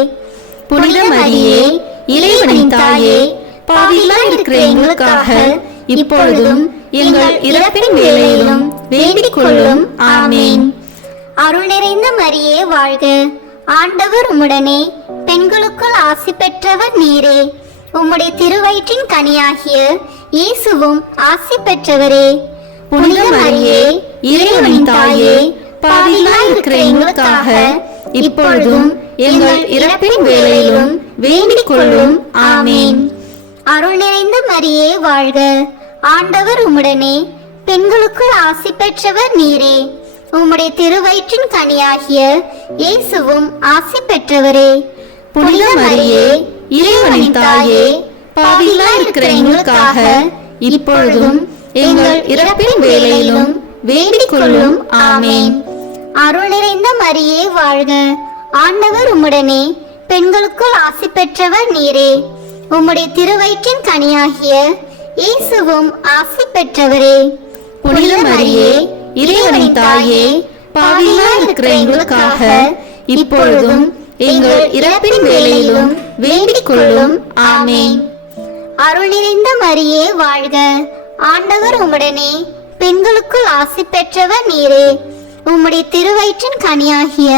புனித மரியே இறைவனின் தாயே, பாவிகளாய் இருக்கிற எங்களுக்காக இப்பொழுதும் எங்கள் இறப்பின் வேளையிலும் வேண்டிக் கொள்ளும். ஆமென். அருள் நிறைந்த மரியே வாழ்க. ஆண்டவர் உம்முடனே, பெண்களுக்குள் ஆசி பெற்றவர் நீரே. உம்முடைய திருவயிற்றின் கனியாகிய இயேசுவும் ஆசி பெற்றவரே. புனித மரியே இறைவனின் தாயே, பாவிகளாய் இருக்கிற எங்களுக்காக இப்பொழுதும் எங்கள் இறப்பின் வேளையிலும் வேண்டிக் கொள்ளும். ஆமென். அருள் நிறைந்த மரியே வாழ்க. ஆண்டவர் உம்முடனே, பெண்களுக்குள் ஆசி பெற்றவர் நீரே. உம்முடைய திருவயிற்றின் கனியாகிய இயேசுவும் ஆசி பெற்றவரே. புனித மரியே இறைவனின் தாயே, பாவிகளாய் இருக்கிற எங்களுக்காக இப்பொழுதும் எங்கள் இறப்பின் வேளையிலும் வேண்டிக் கொள்ளும். ஆமென். அருள் நிறைந்த மரியே வாழ்க. ஆண்டவர் உம்முடனே, பெண்களுக்குள் ஆசி பெற்றவர் நீரே. உம்முடைய திருவயிற்றின் கனியாகிய இயேசுவும் ஆசி பெற்றவரே. புனித மரியே இறைவனின் தாயே, பாவிகளாய் இருக்கிற எங்களுக்காக இப்பொழுதும் எங்கள் இறப்பின் வேளையிலும் வேண்டிக் கொள்ளும். ஆமென். அருள் நிறைந்த மரியே வாழ்க. ஆண்டவர் உம்முடனே, பெண்களுக்குள் ஆசி பெற்றவர் நீரே. உம்முடைய திருவயிற்றின் கனியாகிய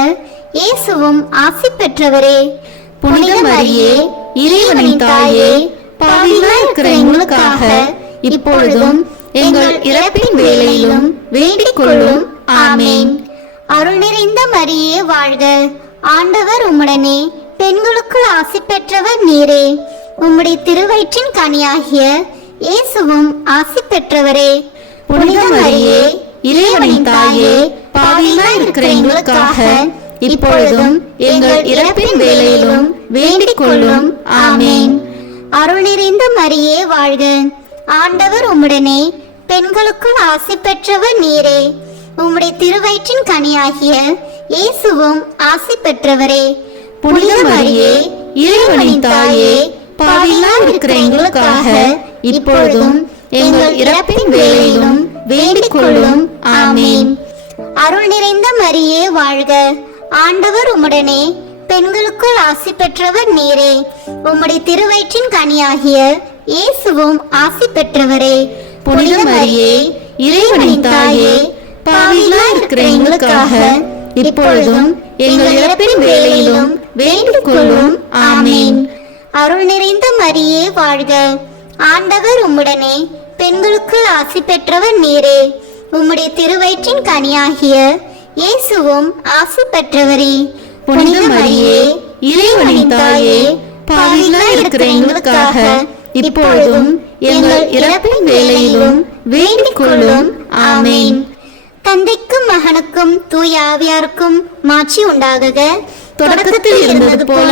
இயேசுவும் ஆசி பெற்றவரே. புனித மரியே இறைவனின் தாயே, பாவிகளாய் இருக்கிற எங்களுக்காக இப்பொழுதும் எங்கள் இறப்பின் வேளையிலும் வேண்டிக் கொள்ளும். ஆமென். அருள் நிறைந்த மரியே வாழ்க. ஆண்டவர் உம்முடனே, பெண்களுக்குள் ஆசி பெற்றவர் நீரே. உம்முடைய திருவயிற்றின் கனியாகிய இயேசுவும் ஆசி பெற்றவரே. புனித மரியே இறைவனின் தாயே, பாவிகளாய் இருக்கிற எங்களுக்காக இப்பொழுதும் எங்கள் இறப்பின் வேளையிலும் வேண்டிக் கொள்ளும். ஆமேன். அருள் நிறைந்த மரியே வாழ்க, ஆண்டவர் உம்முடனே, பெண்களுக்குள் ஆசி பெற்றவர் நீரே. உம்முடைய திருவயிற்றின் கனியாகிய இயேசுவும் ஆசி பெற்றவரே. புனித மரியே, இறைவனின் தாயே, பாவிகளாய் இருக்கிற எங்களுக்காக இப்பொழுதும் எங்கள் இறப்பின் வேளையிலும் வேண்டிக் கொள்ளும். ஆமேன். அருள் நிறைந்த மரியே வாழ்க, ஆண்டவர் உம்முடனே, பெண்களுக்குள் ஆசி பெற்றவர் நீரே. உம்முடைய திருவயிற்றின் கனியாகிய இயேசுவும் ஆசி பெற்றவரே. புனித மரியே, இறைவனின் தாயே, பாவிகளாய் இருக்கிற எங்களுக்காக இப்பொழுதும் எங்கள் இறப்பின் வேளையிலும் வேண்டிக் கொள்ளும். ஆமேன். அருள் நிறைந்த மரியே வாழ்க, ஆண்டவர் உம்முடனே, பெண்களுக்குள் ஆசி பெற்றவர் நீரே. உம்முடைய திருவயிற்றின் கனியாகிய இயேசுவும் ஆசி பெற்றவரே. புனித மரியே, இறைவனின் தாயே, பாவிகளாய் இருக்கிற எங்களுக்காக இப்பொழுதும் எங்கள் இறப்பின் வேளையிலும் வேண்டிக் கொள்ளும். ஆமேன். தந்தைக்கும் மகனுக்கும் தூய ஆவியாருக்கும் மாட்சி உண்டாகுக. தொடக்கத்தில் இருந்தது போல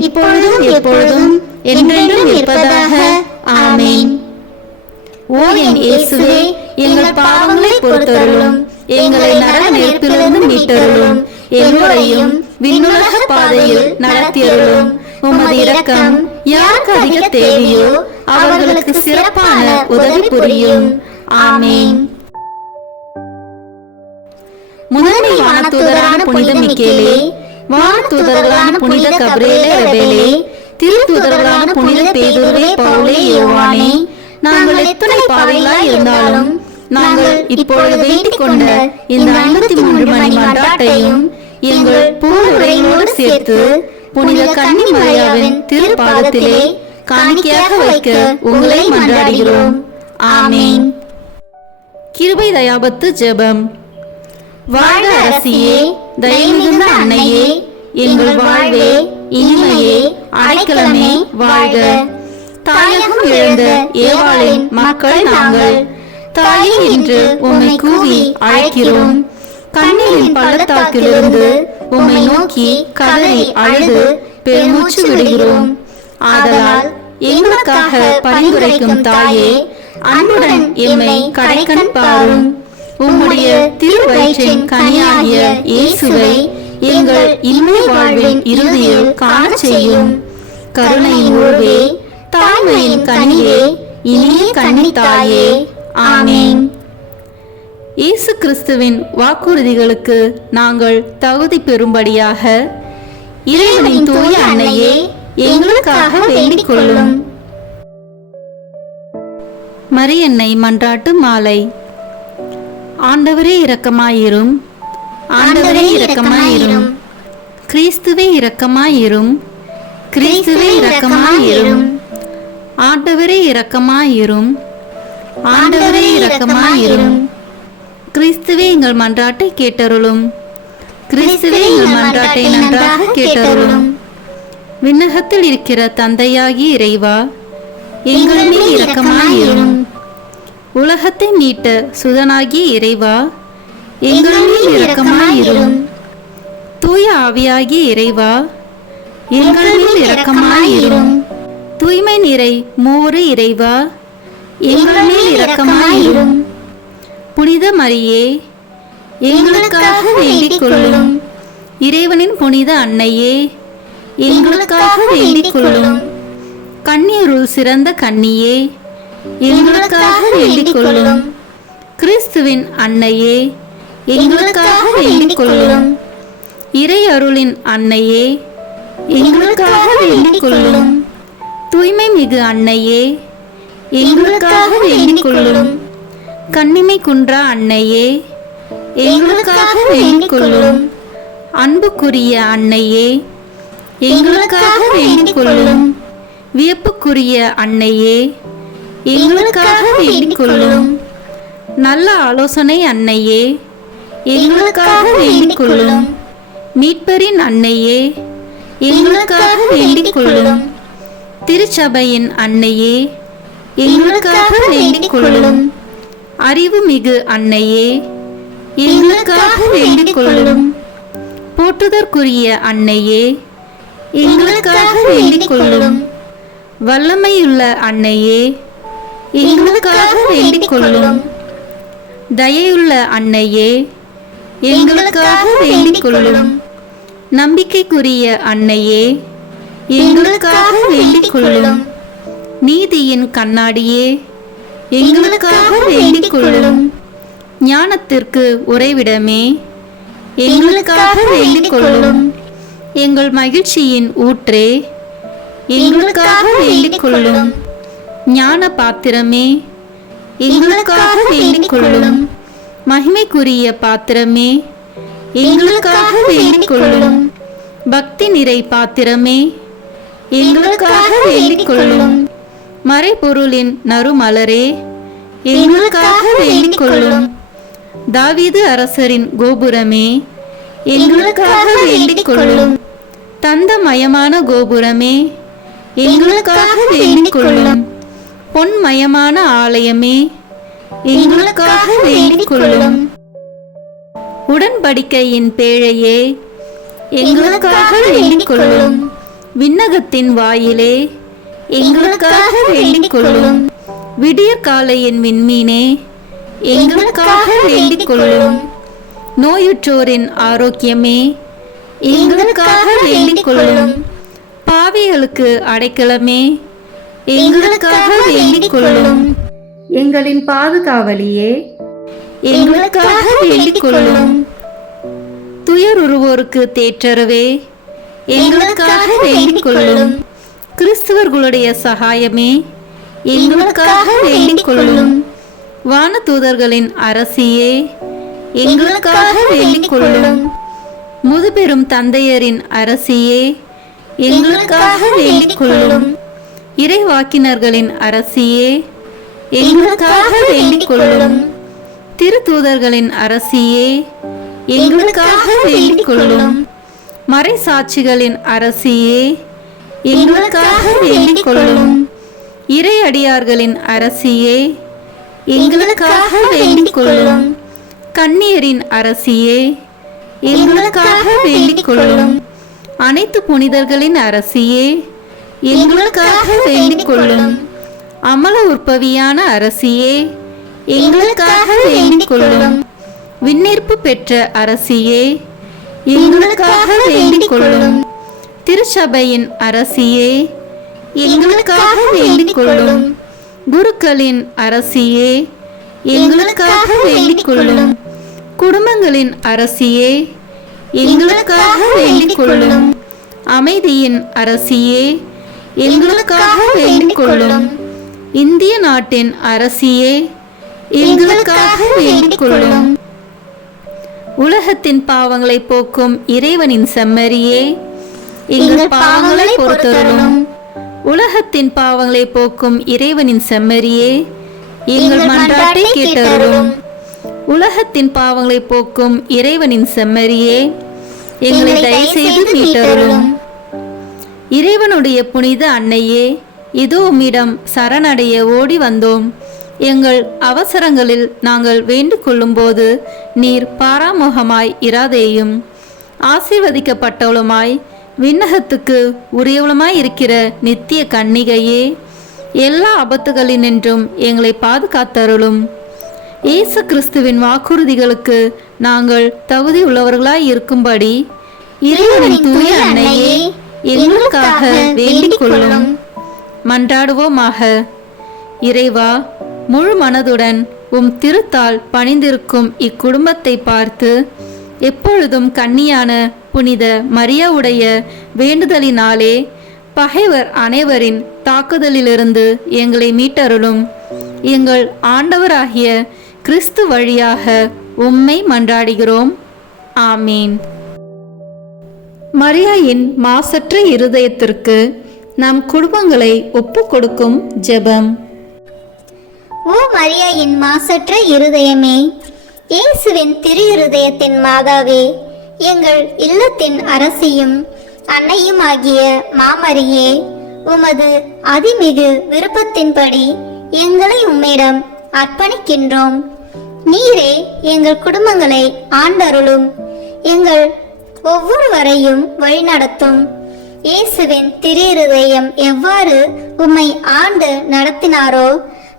இப்பொழுதும் எப்பொழுதும் என்றென்றும் இருப்பதாக. ஆமேன். ஓ என் இயேசுவே, எங்கள் பாவங்களை பொறுத்தருளும், எங்களை நரக நெருப்பிலிருந்து மீட்டருளும், எல்லோரையும் விண்ணுலக பாதையில் நடத்தியருளும். உமது இரக்கம் யாருக்கு அதிக தேவையோ அவர்களுக்கு சிறப்பான உதவி புரியும். ஆமேன். முதன்மை வானதூதரான புனித மிக்கேலே, வானதூதர்களான புனித கபிரியேலே ரபேலே, திருத்தூதர்களான புனித பேதுருவே, பவுலே, யோவானே, நாங்கள் எத்தனை பாவிகளாய் இருந்தாலும் நாங்கள் இப்பொழுது வேண்டிக் கொண்ட இந்த 53 மணி மன்றாட்டையும் எங்கள் பூவுரையோடு சேர்த்து புனித கன்னி மரியாவின் திருப்பாதத்திலே காணிக்கையாக வைக்க உங்களை மன்றாடுகிறோம். ஆமேன். கிருபை தயாபத்து ஜெபம். வாழ்க அரசியே, தயமிகுந்த அன்னையே, எங்கள் வாழ்வே, இனிமையே, அடைக்கலமே வாழ்க. தாயகம் இழந்த ஏவாளின் மக்கள் நாங்கள், தாயே என்று உம்மை கூவி அழைக்கிறோம். கண்ணீரின் பள்ளத்தாக்கிலிருந்து உம்மை நோக்கி கதறி அழுது பெருமூச்சு விடுகிறோம். ஆதலால் எங்களுக்காக பரிந்துரைக்கும் தாயே, அன்புடன் எம்மை கடைக்கண் பாரும். உம்முடைய திருவயிற்றின் கனியாகிய இயேசுவை எங்கள் இன்மை வாழ்வின் இறுதியில் காணச் செய்யும். கருணையின் உருவே, தாய்மையின் கனியே, இனிய கன்னி தாயே. ஆமேன். இயேசு கிறிஸ்துவின் வாக்குறுதிகளுக்கு நாங்கள் தகுதி பெறும்படியாக இறைவனின் தூய அன்னையே, எங்களுக்காக வேண்டிக் கொள்ளும். மரியன்னை மன்றாட்டு மாலை. ஆண்டவரே இரக்கமாயிரும், ஆண்டவரே இரக்கமாயிரும், கிறிஸ்துவே இரக்கமாயிரும், கிறிஸ்துவே இரக்கமாயிரும், ஆண்டவரே இரக்கமாயிரும், ஆண்டவரே இரக்கமாயிரும். கிறிஸ்துவே எங்கள் மன்றாட்டை கேட்டருளும், கிறிஸ்துவே எங்கள் மன்றாட்டை நன்றாக கேட்டருளும். விண்ணகத்தில் இருக்கிற தந்தையாகிய இறைவா, எங்கள் மேல் இரக்கமாயிரும். உலகத்தை மீட்ட சுதனாகிய இறைவா, எங்கள் மேல் இரக்கமாயிரும். தூய ஆவியாகிய இறைவா, எங்கள் மேல் இரக்கமாயிரும். தூய்மை நிறை மூவரு இறைவா, எங்கள் மேல் இரக்கமாயிரும். புனித மரியே, எங்களுக்காக வேண்டிக் கொள்ளும். இறைவனின் புனித அன்னையே, எங்களுக்காக வேண்டிக் கொள்ளும். கன்னியருள் சிறந்த கன்னியே, எங்களுக்காக வேண்டிக் கொள்ளும். கிறிஸ்துவின் அன்னையே, எங்களுக்காக வேண்டிக் கொள்ளும். இறை அருளின் அன்னையே, எங்களுக்காக வேண்டிக் கொள்ளும். தூய்மை மிகு அன்னையே, எங்களுக்காக வேண்டிக் கொள்ளும். கன்னிமை குன்றா அன்னையே, எங்களுக்காக வேண்டிக் கொள்ளும். அன்புக்குரிய அன்னையே, எங்களுக்காக வேண்டிக் கொள்ளும். வியப்புக்குரிய அன்னையே, எங்களுக்காக வேண்டிக் கொள்ளும். நல்ல ஆலோசனை அன்னையே, எங்களுக்காக வேண்டிக் கொள்ளும். மீட்பரின் அன்னையே, எங்களுக்காக வேண்டிக் கொள்ளும். திருச்சபையின் அன்னையே, எங்களுக்காக வேண்டிக் கொள்ளும். அறிவு மிகு அன்னையே, எங்களுக்காக வேண்டிக் கொள்ளும். போற்றுதற்குரிய அன்னையே, எங்களுக்காக வேண்டிக் கொள்ளும். வல்லமையுள்ள அன்னையே, எங்களுக்காக வேண்டிக் கொள்ளும். தயையுள்ள அன்னையே, எங்களுக்காக வேண்டிக் கொள்ளும். நம்பிக்கைக்குரிய அன்னையே, எங்களுக்காக வேண்டிக் கொள்ளும். நீதியின் கண்ணாடியே, எங்களுக்காக வேண்டிக் கொள்ளும். ஞானத்திற்கு உறைவிடமே, எங்களுக்காக வேண்டிக் கொள்ளும். எங்கள் மகிழ்ச்சியின் ஊற்றே, எங்களுக்காக வேண்டிக் கொள்ளும். ஞான பாத்திரமே, எங்களுக்காக வேண்டிக் கொள்ளும். மகிமைக்குரிய பாத்திரமே, எங்களுக்காக வேண்டிக் கொள்ளும். பக்தி நிறை பாத்திரமே, எங்களுக்காக வேண்டிக் கொள்ளும். மறைபொருளின் நறுமலரே, எங்களுக்காக வேண்டிக் கொள்ளும். தாவீது அரசரின் கோபுரமே, எங்களுக்காக வேண்டிக் கொள்ளும். தந்தமயமான கோபுரமே, எங்களுக்காக வேண்டிக் கொள்ளும். பொன்மயமான ஆலயமே, எங்களுக்காக வேண்டிக் கொள்ளும். உடன்படிக்கையின் பேழையே, எங்களுக்காக வேண்டிக் கொள்ளும். விண்ணகத்தின் வாயிலே, எங்களுக்காக வேண்டிக் கொள்ளும். விடியற்காலையின் விண்மீனே, எங்களுக்காக வேண்டிக் கொள்ளும். நோயுற்றோரின் ஆரோக்கியமே, எங்களுக்காக வேண்டிக் கொள்ளும். பாவிகளுக்கு அடைக்கலமே, எங்களுக்காக வேண்டிக் கொள்ளும். எங்களின் பாதுகாவலியே, எங்களுக்காக வேண்டிக் கொள்ளும். துயருருவோருக்கு தேற்றரவே, எங்களுக்காக வேண்டிக் கொள்ளும். கிறிஸ்துவர்களுடைய சகாயமே, எங்களுக்காக வேண்டிக் கொள்ளும். வானதூதர்களின் அரசியே, எங்களுக்காக வேண்டிக் கொள்ளும். முதுபெரும் தந்தையரின் அரசியே, எங்களுக்காக வேண்டிக் கொள்ளும். இறைவாக்கினர்களின் அரசியே, எங்களுக்காக வேண்டிக் கொள்ளும். திருத்தூதர்களின் அரசியே, எங்களுக்காக வேண்டிக் கொள்ளும். மறைசாட்சிகளின் அரசியே, எங்களுக்காக வேண்டிக் கொள்ளும். இறையடியார்களின் அரசியே, எங்களுக்காக வேண்டிக் கொள்ளும். கன்னியரின் அரசியே, எங்களுக்காக வேண்டிக் கொள்ளும். அனைத்து புனிதர்களின் அரசியே, எங்களுக்காக வேண்டிக் கொள்ளும். அமல உற்பவியான அரசியே, எங்களுக்காக வேண்டிக் கொள்ளும். விண்ணேற்பு பெற்ற அரசியே, எங்களுக்காக வேண்டிக் கொள்ளும். திருச்சபையின் அரசியே, எங்களுக்காக வேண்டிக் கொள்ளும். குருக்களின் அரசியே, எங்களுக்காக வேண்டிக் கொள்ளும். குடும்பங்களின் அரசியே, எங்களுக்காக வேண்டிக் கொள்ளும். அமைதியின் அரசியே, எங்களுக்காக வேண்டிக் கொள்ளும். இந்திய நாட்டின் அரசியே, எங்களுக்காக வேண்டிக் கொள்ளும். உலகத்தின் பாவங்களை போக்கும் இறைவனின் செம்மறியே, எங்கள் பாவங்களை பொறுத்தருளும். உலகத்தின் பாவங்களை போக்கும் இறைவனின் செம்மறியே, எங்கள் மன்றாட்டை கேட்டருளும். உலகத்தின் பாவங்களை போக்கும் இறைவனின் செம்மறியே, எங்களை தயவுசெய்து மீட்டருளும். இறைவனுடைய புனித அன்னையே, இதோ உம்மிடம் சரணடைய ஓடி வந்தோம். எங்கள் அவசரங்களில் நாங்கள் வேண்டிக் கொள்ளும்போது நீர் பாராமுகமாய் இராதேயும். ஆசீர்வதிக்கப்பட்டவளுமாய் விண்ணகத்துக்கு உரியவளுமாய் இருக்கிற நித்திய கன்னிகையே, எல்லா ஆபத்துகளினின்றும் எங்களை பாதுகாத்தருளும். இயேசு கிறிஸ்துவின் வாக்குறுதிகளுக்கு நாங்கள் தகுதி உள்ளவர்களாய் இருக்கும்படி இறைவனின் தூய அன்னையே, எங்களுக்காக வேண்டிக் கொள்ளும். மன்றாடுவோமாக. இறைவா, முழு மனதுடன் உம் திருத்தால் பணிந்திருக்கும் இக்குடும்பத்தை பார்த்து எப்பொழுதும் கன்னியான புனித மரியாவுடைய வேண்டுதலினாலே பகைவர் அனைவரின் தாக்குதலிலிருந்து எங்களை மீட்டருளும். எங்கள் ஆண்டவராகிய கிறிஸ்து வழியாக உம்மை மன்றாடுகிறோம். ஆமீன். மரியாயின் மாசற்ற இருதயத்திற்கு நம் குடும்பங்களை ஒப்பு கொடுக்கும் ஜெபம். ஓ மரியாயின் மாசற்ற இருதயமே, இயேசுவின் திரு இருதயத்தின் மாதாவே, எங்கள் இல்லத்தின் அரசியும் அன்னையுமாகிய மாமரியே, உமது அதிமிகு விருப்பத்தின்படி எங்களை உம்மிடம் அர்ப்பணிக்கின்றோம். நீரே எங்கள் குடும்பங்களை ஆண்டருளும், எங்கள் ஒவ்வொருவரையும் வழிநடத்தும். இயேசுவின் திரு இருதயம் எவ்வாறு உம்மை ஆண்டு நடத்தினாரோ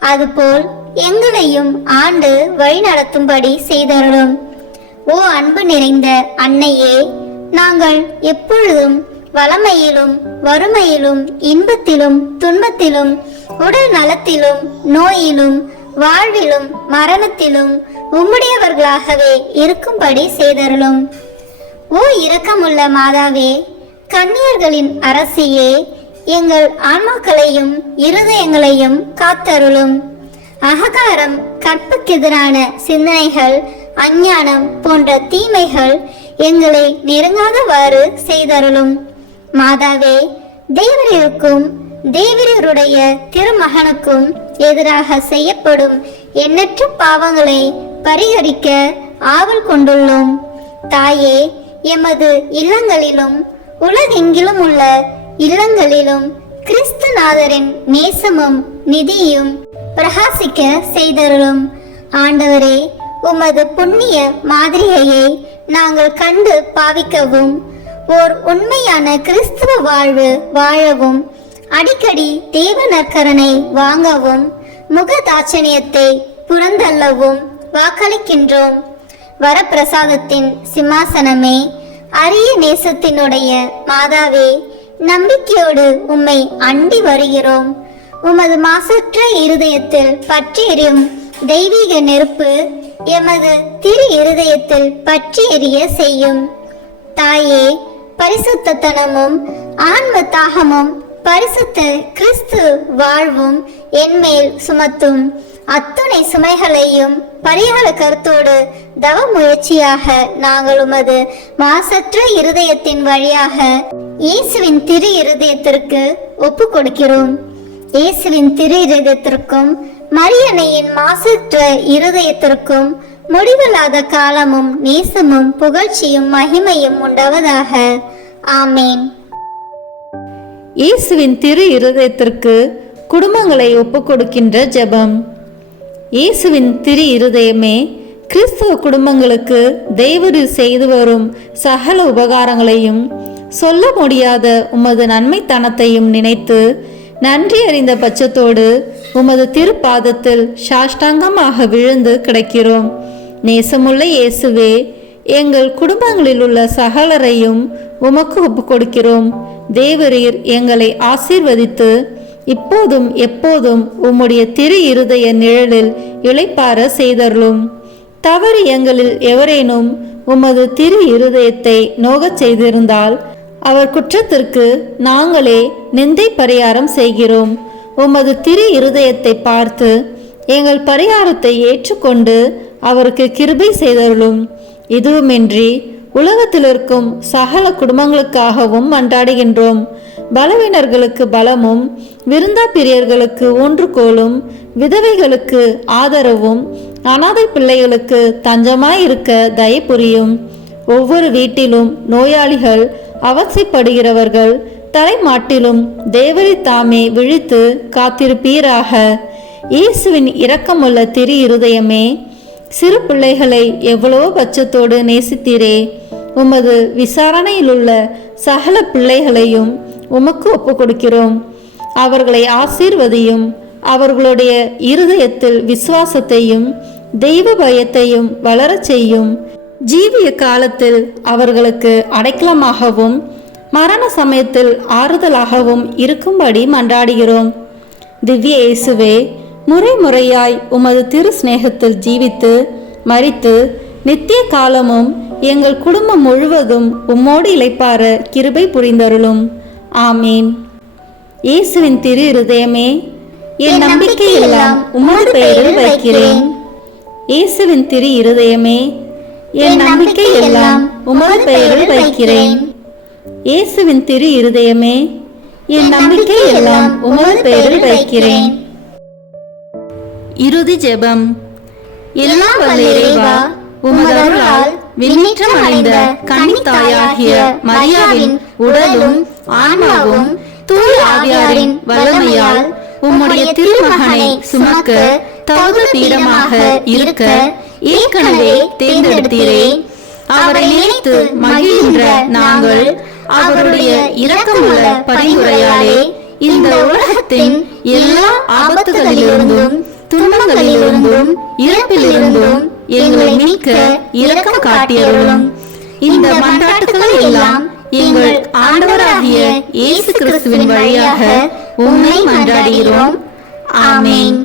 அதுபோல் எங்களையும் ஆண்டு வழிநடத்தும்படி செய்தருளும். ஓ அன்பு நிறைந்த அன்னையே, நாங்கள் எப்பொழுதும் வளமையிலும் வறுமையிலும் இன்பத்திலும் துன்பத்திலும் உடல் நலத்திலும் நோயிலும் வாழ்விலும் மரணத்திலும் உம்முடையவர்களாகவே இருக்கும்படி செய்தருளும். ஓ இரக்கமுள்ள மாதாவே, கன்னியர்களின் அரசியே, எங்கள் ஆன்மாக்களையும் இருதயங்களையும் காத்தருளும். அகங்காரம், கற்புக்கெதிரான சிந்தனைகள், அஞ்ஞானம் போன்ற தீமைகள் எங்களை நெருங்காதவாறு செய்தருளும். மாதாவே, தேவரீருக்கும் தேவரீருடைய திருமகனுக்கும் எதிராக செய்யப்படும் எண்ணற்ற பாவங்களை பரிகரிக்க ஆவல் கொண்டுள்ளோம். தாயே, எமது இல்லங்களிலும் உலகெங்கிலும் உள்ள இல்லங்களிலும் கிறிஸ்துநாதரின் நேசமும் நிதியும் பிரகாசிக்க செய்தருளும். ஆண்டவரே, உமது புண்ணிய மாதிரியை நாங்கள் கண்டு பாவிக்கவும், ஓர் உண்மையான கிறிஸ்துவ வாழ்வு வாழவும், அடிக்கடி தேவ நற்கரனை வாங்கவும், முகதாட்சணியத்தை புறந்தள்ளவும் வாக்களிக்கின்றோம். வரப்பிரசாதத்தின் சிம்மாசனமே, அரிய நேசத்தினுடைய மாதாவே, நம்பிக்கையோடு உம்மை அண்டி வருகிறோம். உமது மாசற்ற இருதயத்தில் பற்றி எரியும் தெய்வீக நெருப்பு எமது திரு இருதயத்தில் பற்றி எரிய செய்யும். தாயே, பரிசுத்தனமும் ஆன்ம தாகமும் பரிசுத்த கிறிஸ்து வாழ்வும் என்மேல் சுமத்தும். அத்துணை சுமைகளையும் பரிகார கருத்தோடு தவ முயற்சியாக நாங்கள் உமது மாசற்ற இருதயத்தின் வழியாக இயேசுவின் திரு இருதயத்திற்கு ஒப்பு கொடுக்கிறோம். இயேசுவின் திரு இருதயத்திற்கும் மரியன்னையின் மாசற்ற இருதயத்திற்கும் முடிவில்லாத காலமும் நேசமும் புகழ்ச்சியும் மகிமையும் உண்டாவதாக. ஆமேன். இயேசுவின் திரு இருதயத்திற்கு குடும்பங்களை ஒப்புக் கொடுக்கின்ற ஜெபம். இயேசுவின் திரு இருதயமே, கிறிஸ்தவ குடும்பங்களுக்கு தேவரீர் செய்து வரும் சகல உபகாரங்களையும் சொல்ல முடியாத உமது நன்மைத்தனத்தையும் நினைத்து நன்றி அறிந்த பட்சத்தோடு உமது திருப்பாதத்தில் சாஷ்டாங்கமாக விழுந்து கிடக்கிறோம். நேசமுள்ள இயேசுவே, எங்கள் குடும்பங்களில் உள்ள சகலரையும் உமக்கு ஒப்பு கொடுக்கிறோம். தேவரீர் எங்களை ஆசீர்வதித்து இப்போதும் எப்போதும் உம்முடைய திரு இருதய நிழலில் இளைப்பார செய்தருளும். தவறு எங்களில் எவரேனும் உமது திரு இருதயத்தை நோகச் செய்திருந்தால் அவர் குற்றத்திற்கு நாங்களே நிந்தை பரிகாரம் செய்கிறோம். உமது திரு இருதயத்தை பார்த்து எங்கள் பரிகாரத்தை ஏற்றுக்கொண்டு அவருக்கு கிருபை செய்தருளும். இதுவுமின்றி உலகத்தில் இருக்கும் சகல குடும்பங்களுக்காகவும் மன்றாடுகின்றோம். பலவீனர்களுக்கு பலமும், விருந்தா பிரியர்களுக்கு ஊன்றுகோலும், விதவைகளுக்கு ஆதரவும், அனாதை பிள்ளைகளுக்கு தஞ்சமாயிருக்க தயை புரியும். ஒவ்வொரு வீட்டிலும் நோயாளிகள், அவசைப்படுகிறவர்கள் தலைமாட்டிலும் தேவரை தாமே விழித்து காத்திருப்பீராக. இயேசுவின் இரக்கமுள்ள திரு இருதயமே, சிறு பிள்ளைகளை எவ்வளவோ பட்சத்தோடு நேசித்தீரே. உமது விசாரணையிலுள்ள சகல பிள்ளைகளையும் உமக்கு ஒப்பு கொடுக்கிறோம். அவர்களை ஆசீர்வதியும். அவர்களுடைய இருதயத்தில் விசுவாசத்தையும் தெய்வ பயத்தையும் வளரச் செய்யும். ஜீவிய காலத்தில் அவர்களுக்கு அடைக்கலமாகவும் மரண சமயத்தில் ஆறுதலாகவும் இருக்கும்படி மன்றாடுகிறோம். திவ்ய இயேசுவே, முறை முறையாய் உமது திரு சிநேகத்தில் ஜீவித்து மரித்து நித்திய காலமும் எங்கள் குடும்பம் முழுவதும் உம்மோடு இளைப்பார கிருபை புரிந்தருளும். ஆமீன். இயேசுவின் திரு இருதயமே, என் நம்பிக்கை எல்லாம் உமது பெயரில் வைக்கிறேன். இயேசுவின் திரு இருதயமே, என் நம்பிக்கை எல்லாம் உமது பெயரில் வைக்கிறேன். இயேசுவின் திரு இருதயமே, என் நம்பிக்கை எல்லாம் உமது பெயரில் வைக்கிறேன். இறுதி ஜெபம். எல்லாம் வல்ல இறைவா, உமது அருளால் விண்ணேற்றம் அடைந்த கன்னித்தாயாகிய மரியாவின் உடலும் ஆன்மாவும் தூய ஆவியாரின் வல்லமையால் உம்முடைய திருமகனை சுமக்க தகுந்த பீடமாக இருக்க ஏற்கனவே தேர்ந்தெடுத்தீரே. அவரை நினைத்து மகிழ்கின்ற நாங்கள் அவருடைய இரக்கமுள்ள பரிந்துரையாலே இந்த உலகத்தின் எல்லா ஆபத்துகளிலிருந்தும் துன்பங்களிலிருந்தும் இறப்பிலிருந்தும் எங்களை மீட்க இரக்கம் காட்டியருளும். இந்த மன்றாட்டுக்களை எல்லாம் எங்கள் ஆண்டவராகிய இயேசு கிறிஸ்துவின் வழியாக உம்மை மன்றாடுகிறோம். ஆமென்.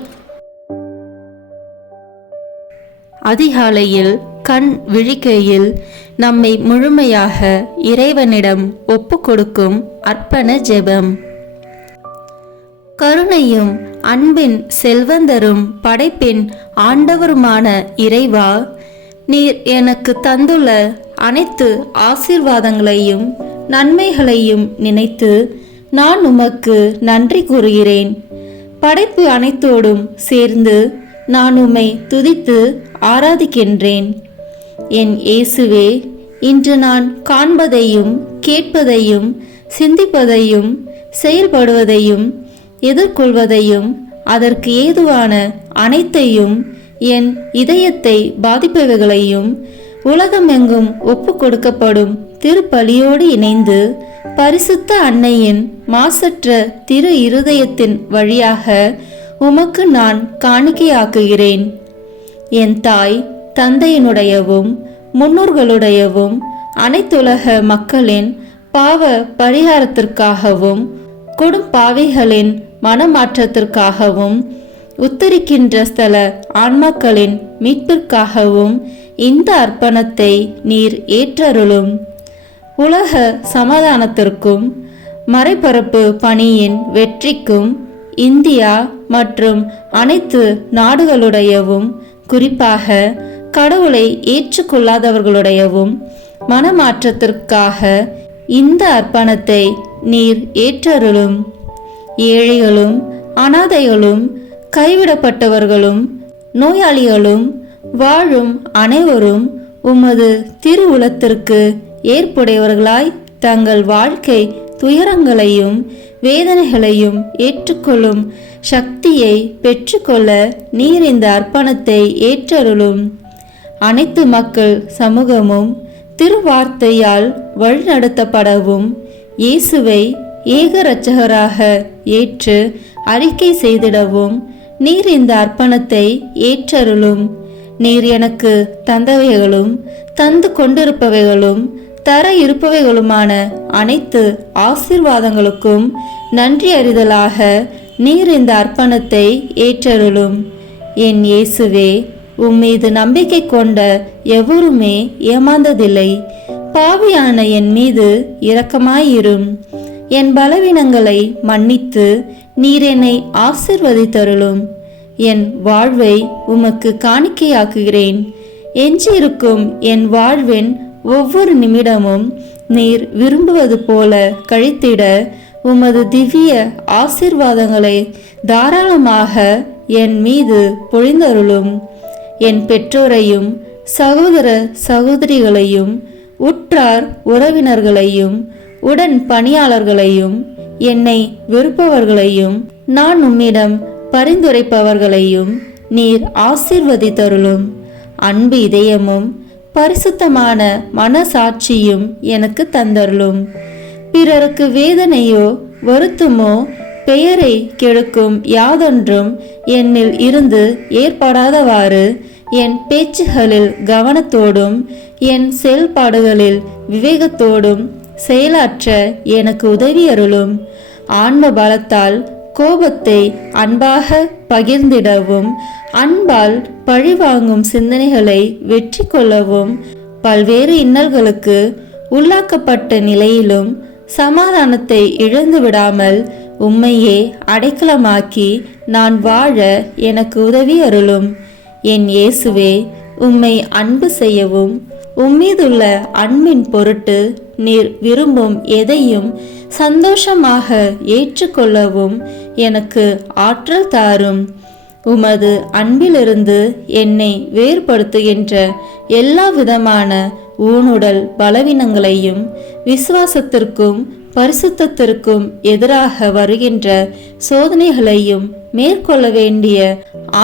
அதிகாலையில் கண் விழிக்கையில் நம்மை முழுமையாக இறைவனிடம் ஒப்பு கொடுக்கும் அர்ப்பண ஜெபம். கருணையும் அன்பின் செல்வந்தரும் படைப்பின் ஆண்டவருமான இறைவா, நீர் எனக்கு தந்துள்ள அனைத்து ஆசீர்வாதங்களையும் நன்மைகளையும் நினைத்து நான் உமக்கு நன்றி கூறுகிறேன். படைப்பு அனைத்தோடும் சேர்ந்து நான் உம்மை துதித்து ஆராதிக்கின்றேன். என் இயேசுவே, இன்று நான் காண்பதையும் கேட்பதையும் சிந்திப்பதையும் செயல்படுவதையும் எதிர்கொள்வதையும் அதற்கு ஏதுவான அனைத்தையும் என் இதயத்தை பாதிப்பவைகளையும் உலகமெங்கும் ஒப்பு கொடுக்கப்படும் திருப்பலியோடு இணைந்து பரிசுத்த அன்னையின் மாசற்ற திரு இருதயத்தின் வழியாக உமக்கு நான் காணிக்கையாக்குகிறேன். என் தாய் தந்தையினுடையவும் முன்னோர்களுடையவும் அனைத்துலக மக்களின் பாவ பரிகாரத்திற்காகவும் கொடும் பாவிகளின் மனமாற்றத்திற்காகவும் உத்தரிக்கின்ற ஸ்தல ஆன்மாக்களின் மீட்பிற்காகவும் இந்த அர்ப்பணத்தை நீர் ஏற்றருளும். உலக சமாதானத்திற்கும் மறைபரப்பு பணியின் வெற்றிக்கும் இந்தியா மற்றும் அனைத்து நாடுகளுடையவும் குறிப்பாக கடவுளை ஏற்றுக்கொள்ளாதவர்களுடையவும் மனமாற்றத்திற்காக இந்த அர்ப்பணத்தை நீர் ஏற்றருளும். ஏழைகளும் அனாதைகளும் கைவிடப்பட்டவர்களும் நோயாளிகளும் வாழும் அனைவரும் உமது திருவுளத்திற்கு ஏற்புடையவர்களாய் தங்கள் வாழ்க்கை துயரங்களையும் வேதனைகளையும் ஏற்றுக்கொள்ளும் சக்தியை பெற்றுக்கொள்ள நீர் இந்த அர்ப்பணத்தை ஏற்றருளும். அனைத்து மக்கள் சமூகமும் திருவார்த்தையால் வழிநடத்தப்படவும் இயேசுவை ஏக இரட்சகராக ஏற்று அறிக்கை செய்திடவும் நீர் இந்த அர்ப்பணத்தை ஏற்றருளும். நீர் எனக்கு தந்தவைகளும் தந்து கொண்டிருப்பவைகளும் தர இருப்பவைகளுமான அனைத்து ஆசீர்வாதங்களுக்கும் நன்றி அறிதலாக நீர் இந்த அர்ப்பணத்தை ஏற்றருளும். என் இயேசுவே, உம்மீது நம்பிக்கை கொண்ட எவருமே ஏமாந்ததில்லை. பாவியான என் மீது இரக்கமாயிரும். என் பலவீனங்களை மன்னித்து நீர் என்னை ஆசிர்வதித்தருளும். என் வாழ்வை உமக்கு காணிக்கையாக்குகிறேன். எஞ்சியிருக்கும் என் வாழ்வின் ஒவ்வொரு நிமிடமும் நீர் விரும்புவது போல கழித்திட உமது திவ்ய ஆசீர்வாதங்களை தாராளமாக என் மீது பொழிந்தருளும். என் பெற்றோரையும் சகோதர சகோதரிகளையும் உற்றார் உறவினர்களையும் உடன் பணியாளர்களையும் என்னை வெறுப்பவர்களையும் நான் உம்மிடம் பரிந்துரைப்பவர்களையும் நீர் ஆசீர்வதித்தருளும். அன்பு இதயமும் பரிசுத்தமான மனசாட்சியும் எனக்கு தந்தருளும். பிறருக்கு வேதனையோ வருத்தமோ பெயரை கெடுக்கும் யாதொன்றும் என்னில் இருந்து ஏற்படாதவாறு என் பேச்சுகளில் கவனத்தோடும் என் செயல்பாடுகளில் விவேகத்தோடும் செயலாற்ற எனக்கு உதவி அருளும். ஆன்ம பலத்தால் கோபத்தை அன்பாக பகிர்ந்திடவும் அன்பால் பழிவாங்கும் சிந்தனைகளை வெற்றி கொள்ளவும் பல்வேறு இன்னல்களுக்கு உள்ளாக்கப்பட்ட நிலையிலும் சமாதானத்தை இழந்து விடாமல் உம்மையே அடைக்கலமாக்கி நான் வாழ எனக்கு உதவி அருளும். என் இயேசுவே, உம்மை அன்பு செய்யவும் உம்மீதுள்ள அன்பின் பொருட்டு நீர் விரும்பும் எதையும் சந்தோஷமாக ஏற்றுக்கொள்ளவும் எனக்கு ஆற்றல் தாரும். உமது அன்பிலிருந்து என்னை வேறுபடுத்துகின்ற எல்லா விதமான ஊனுடல் பலவீனங்களையும் விசுவாசத்திற்கும் பரிசுத்தத்திற்கும் எதிராக வருகின்ற சோதனைகளையும் மேற்கொள்ள வேண்டிய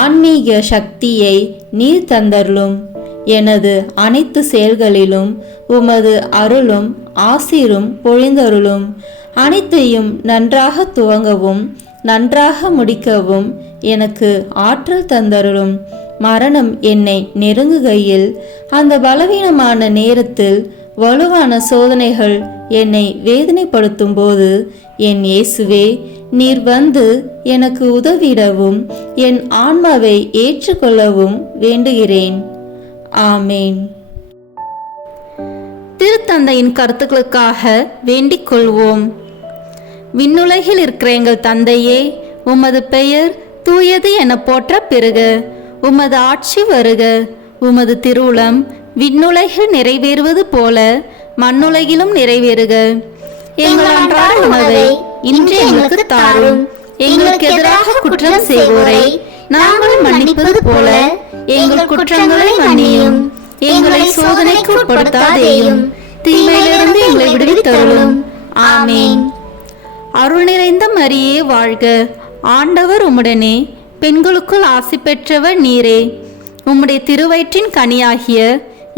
ஆன்மீக சக்தியை நீர் தந்தருளும். எனது அனைத்து செயல்களிலும் உமது அருளும் ஆசீரும் பொழிந்தருளும். அனைத்தையும் நன்றாக துவங்கவும் நன்றாக முடிக்கவும் எனக்கு ஆற்றல் தந்தருளும். மரணம் என்னை நெருங்குகையில் அந்த பலவீனமான நேரத்தில் வலுவான சோதனைகள் என்னை வேதனைப்படுத்தும் போது என் இயேசுவே, நீர் வந்து எனக்கு உதவிடவும் என் ஆன்மாவை ஏற்றுக்கொள்ளவும் வேண்டுகிறேன். ஆமேன். திருத்தந்தையின் கருத்துக்களுக்காக வேண்டிக் கொள்வோம். விண்ணுலகில் இருக்கிற எங்கள் தந்தையே, உமது பெயர் தூயது என போற்ற பெறுக. உமது ஆட்சி வருக. உமது திருவுளம் விண்ணுலகில் நிறைவேறுவது போல மண்ணுலகிலும் நிறைவேறுக. எங்கள் அன்றாட உணவை இன்று எங்களுக்கு தாரும். எங்களுக்கு எதிராக குற்றம் செய்வோரை நாங்கள் மன்னிப்பது போல எங்கள் குற்றங்களை மன்னியும். எங்களை சோதனைக்கு உட்படுத்தாதேயும், தீமையிலிருந்து எங்களை விடுவித்தருளும். ஆமேன். அருள் நிறைந்த மரியே வாழ்க. ஆண்டவர் உம்முடனே, பெண்களுக்குள் ஆசி பெற்றவர் நீரே. உம்முடைய திருவயிற்றின் கனியாகிய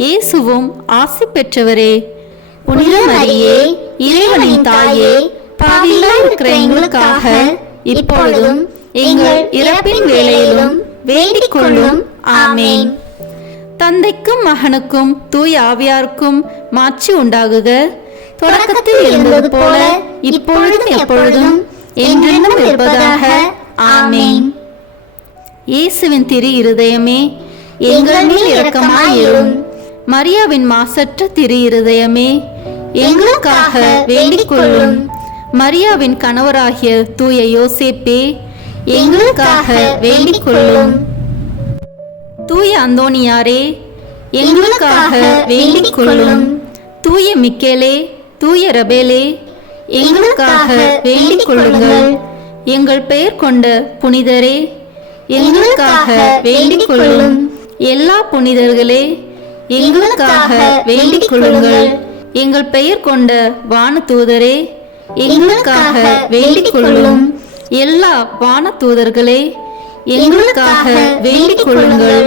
இயேசுவும் ஆசி பெற்றவரே. புனித மரியே, இறைவனின் தாயே, பாவிகளாய் இருக்கிற எங்களுக்காக இப்பொழுதும் எங்கள் இறப்பின் வேளையிலும் வேண்டிக் கொள்ளும். ஆமேன். தந்தைக்கும் மகனுக்கும் தூய ஆவியாருக்கும் மாட்சி உண்டாகுக. தொடக்கத்தில் இருந்தது போல இப்பொழுதும் எப்பொழுதும் என்றென்றும் இருப்பதாக. ஆமேன். இயேசுவின் திரு இருதயமே, எங்கள் மேல் இரக்கமாயிரும். மரியாவின் மாசற்ற திரு இருதயமே, எங்களுக்காக வேண்டிக் கொள்ளும். மரியாவின் கணவராகிய தூய யோசேப்பே, எங்களுக்காக வேண்டிக் கொள்ளும். தூய அந்தோனியாரே, எங்களுக்காக வேண்டிக் கொள்ளும். தூய மிக்கேலே, தூய ரபேலே, எங்களுக்காக வேண்டிக் கொள்ளுங்கள். எங்கள் பெயர் கொண்ட புனிதரே, எங்களுக்காக வேண்டிக் கொள்ளும். எல்லா புனிதர்களே, எங்களுக்காக வேண்டிக் கொள்ளுங்கள். எங்கள் பெயர் கொண்ட வானதூதரே, எங்களுக்காக வேண்டிக் கொள்ளும். எல்லா வானதூதர்களே, எங்களுக்காக வேண்டிக் கொள்ளுங்கள்.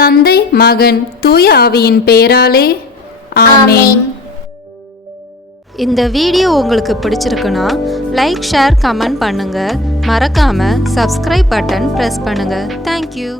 தந்தை, மகன், தூய ஆவியின் பெயராலே. ஆமேன். இந்த வீடியோ உங்களுக்கு பிடிச்சிருக்குன்னா லைக், ஷேர், கமெண்ட் பண்ணுங்க. மறக்காம சப்ஸ்கிரைப் பட்டன் பிரஸ் பண்ணுங்க. தேங்க்யூ.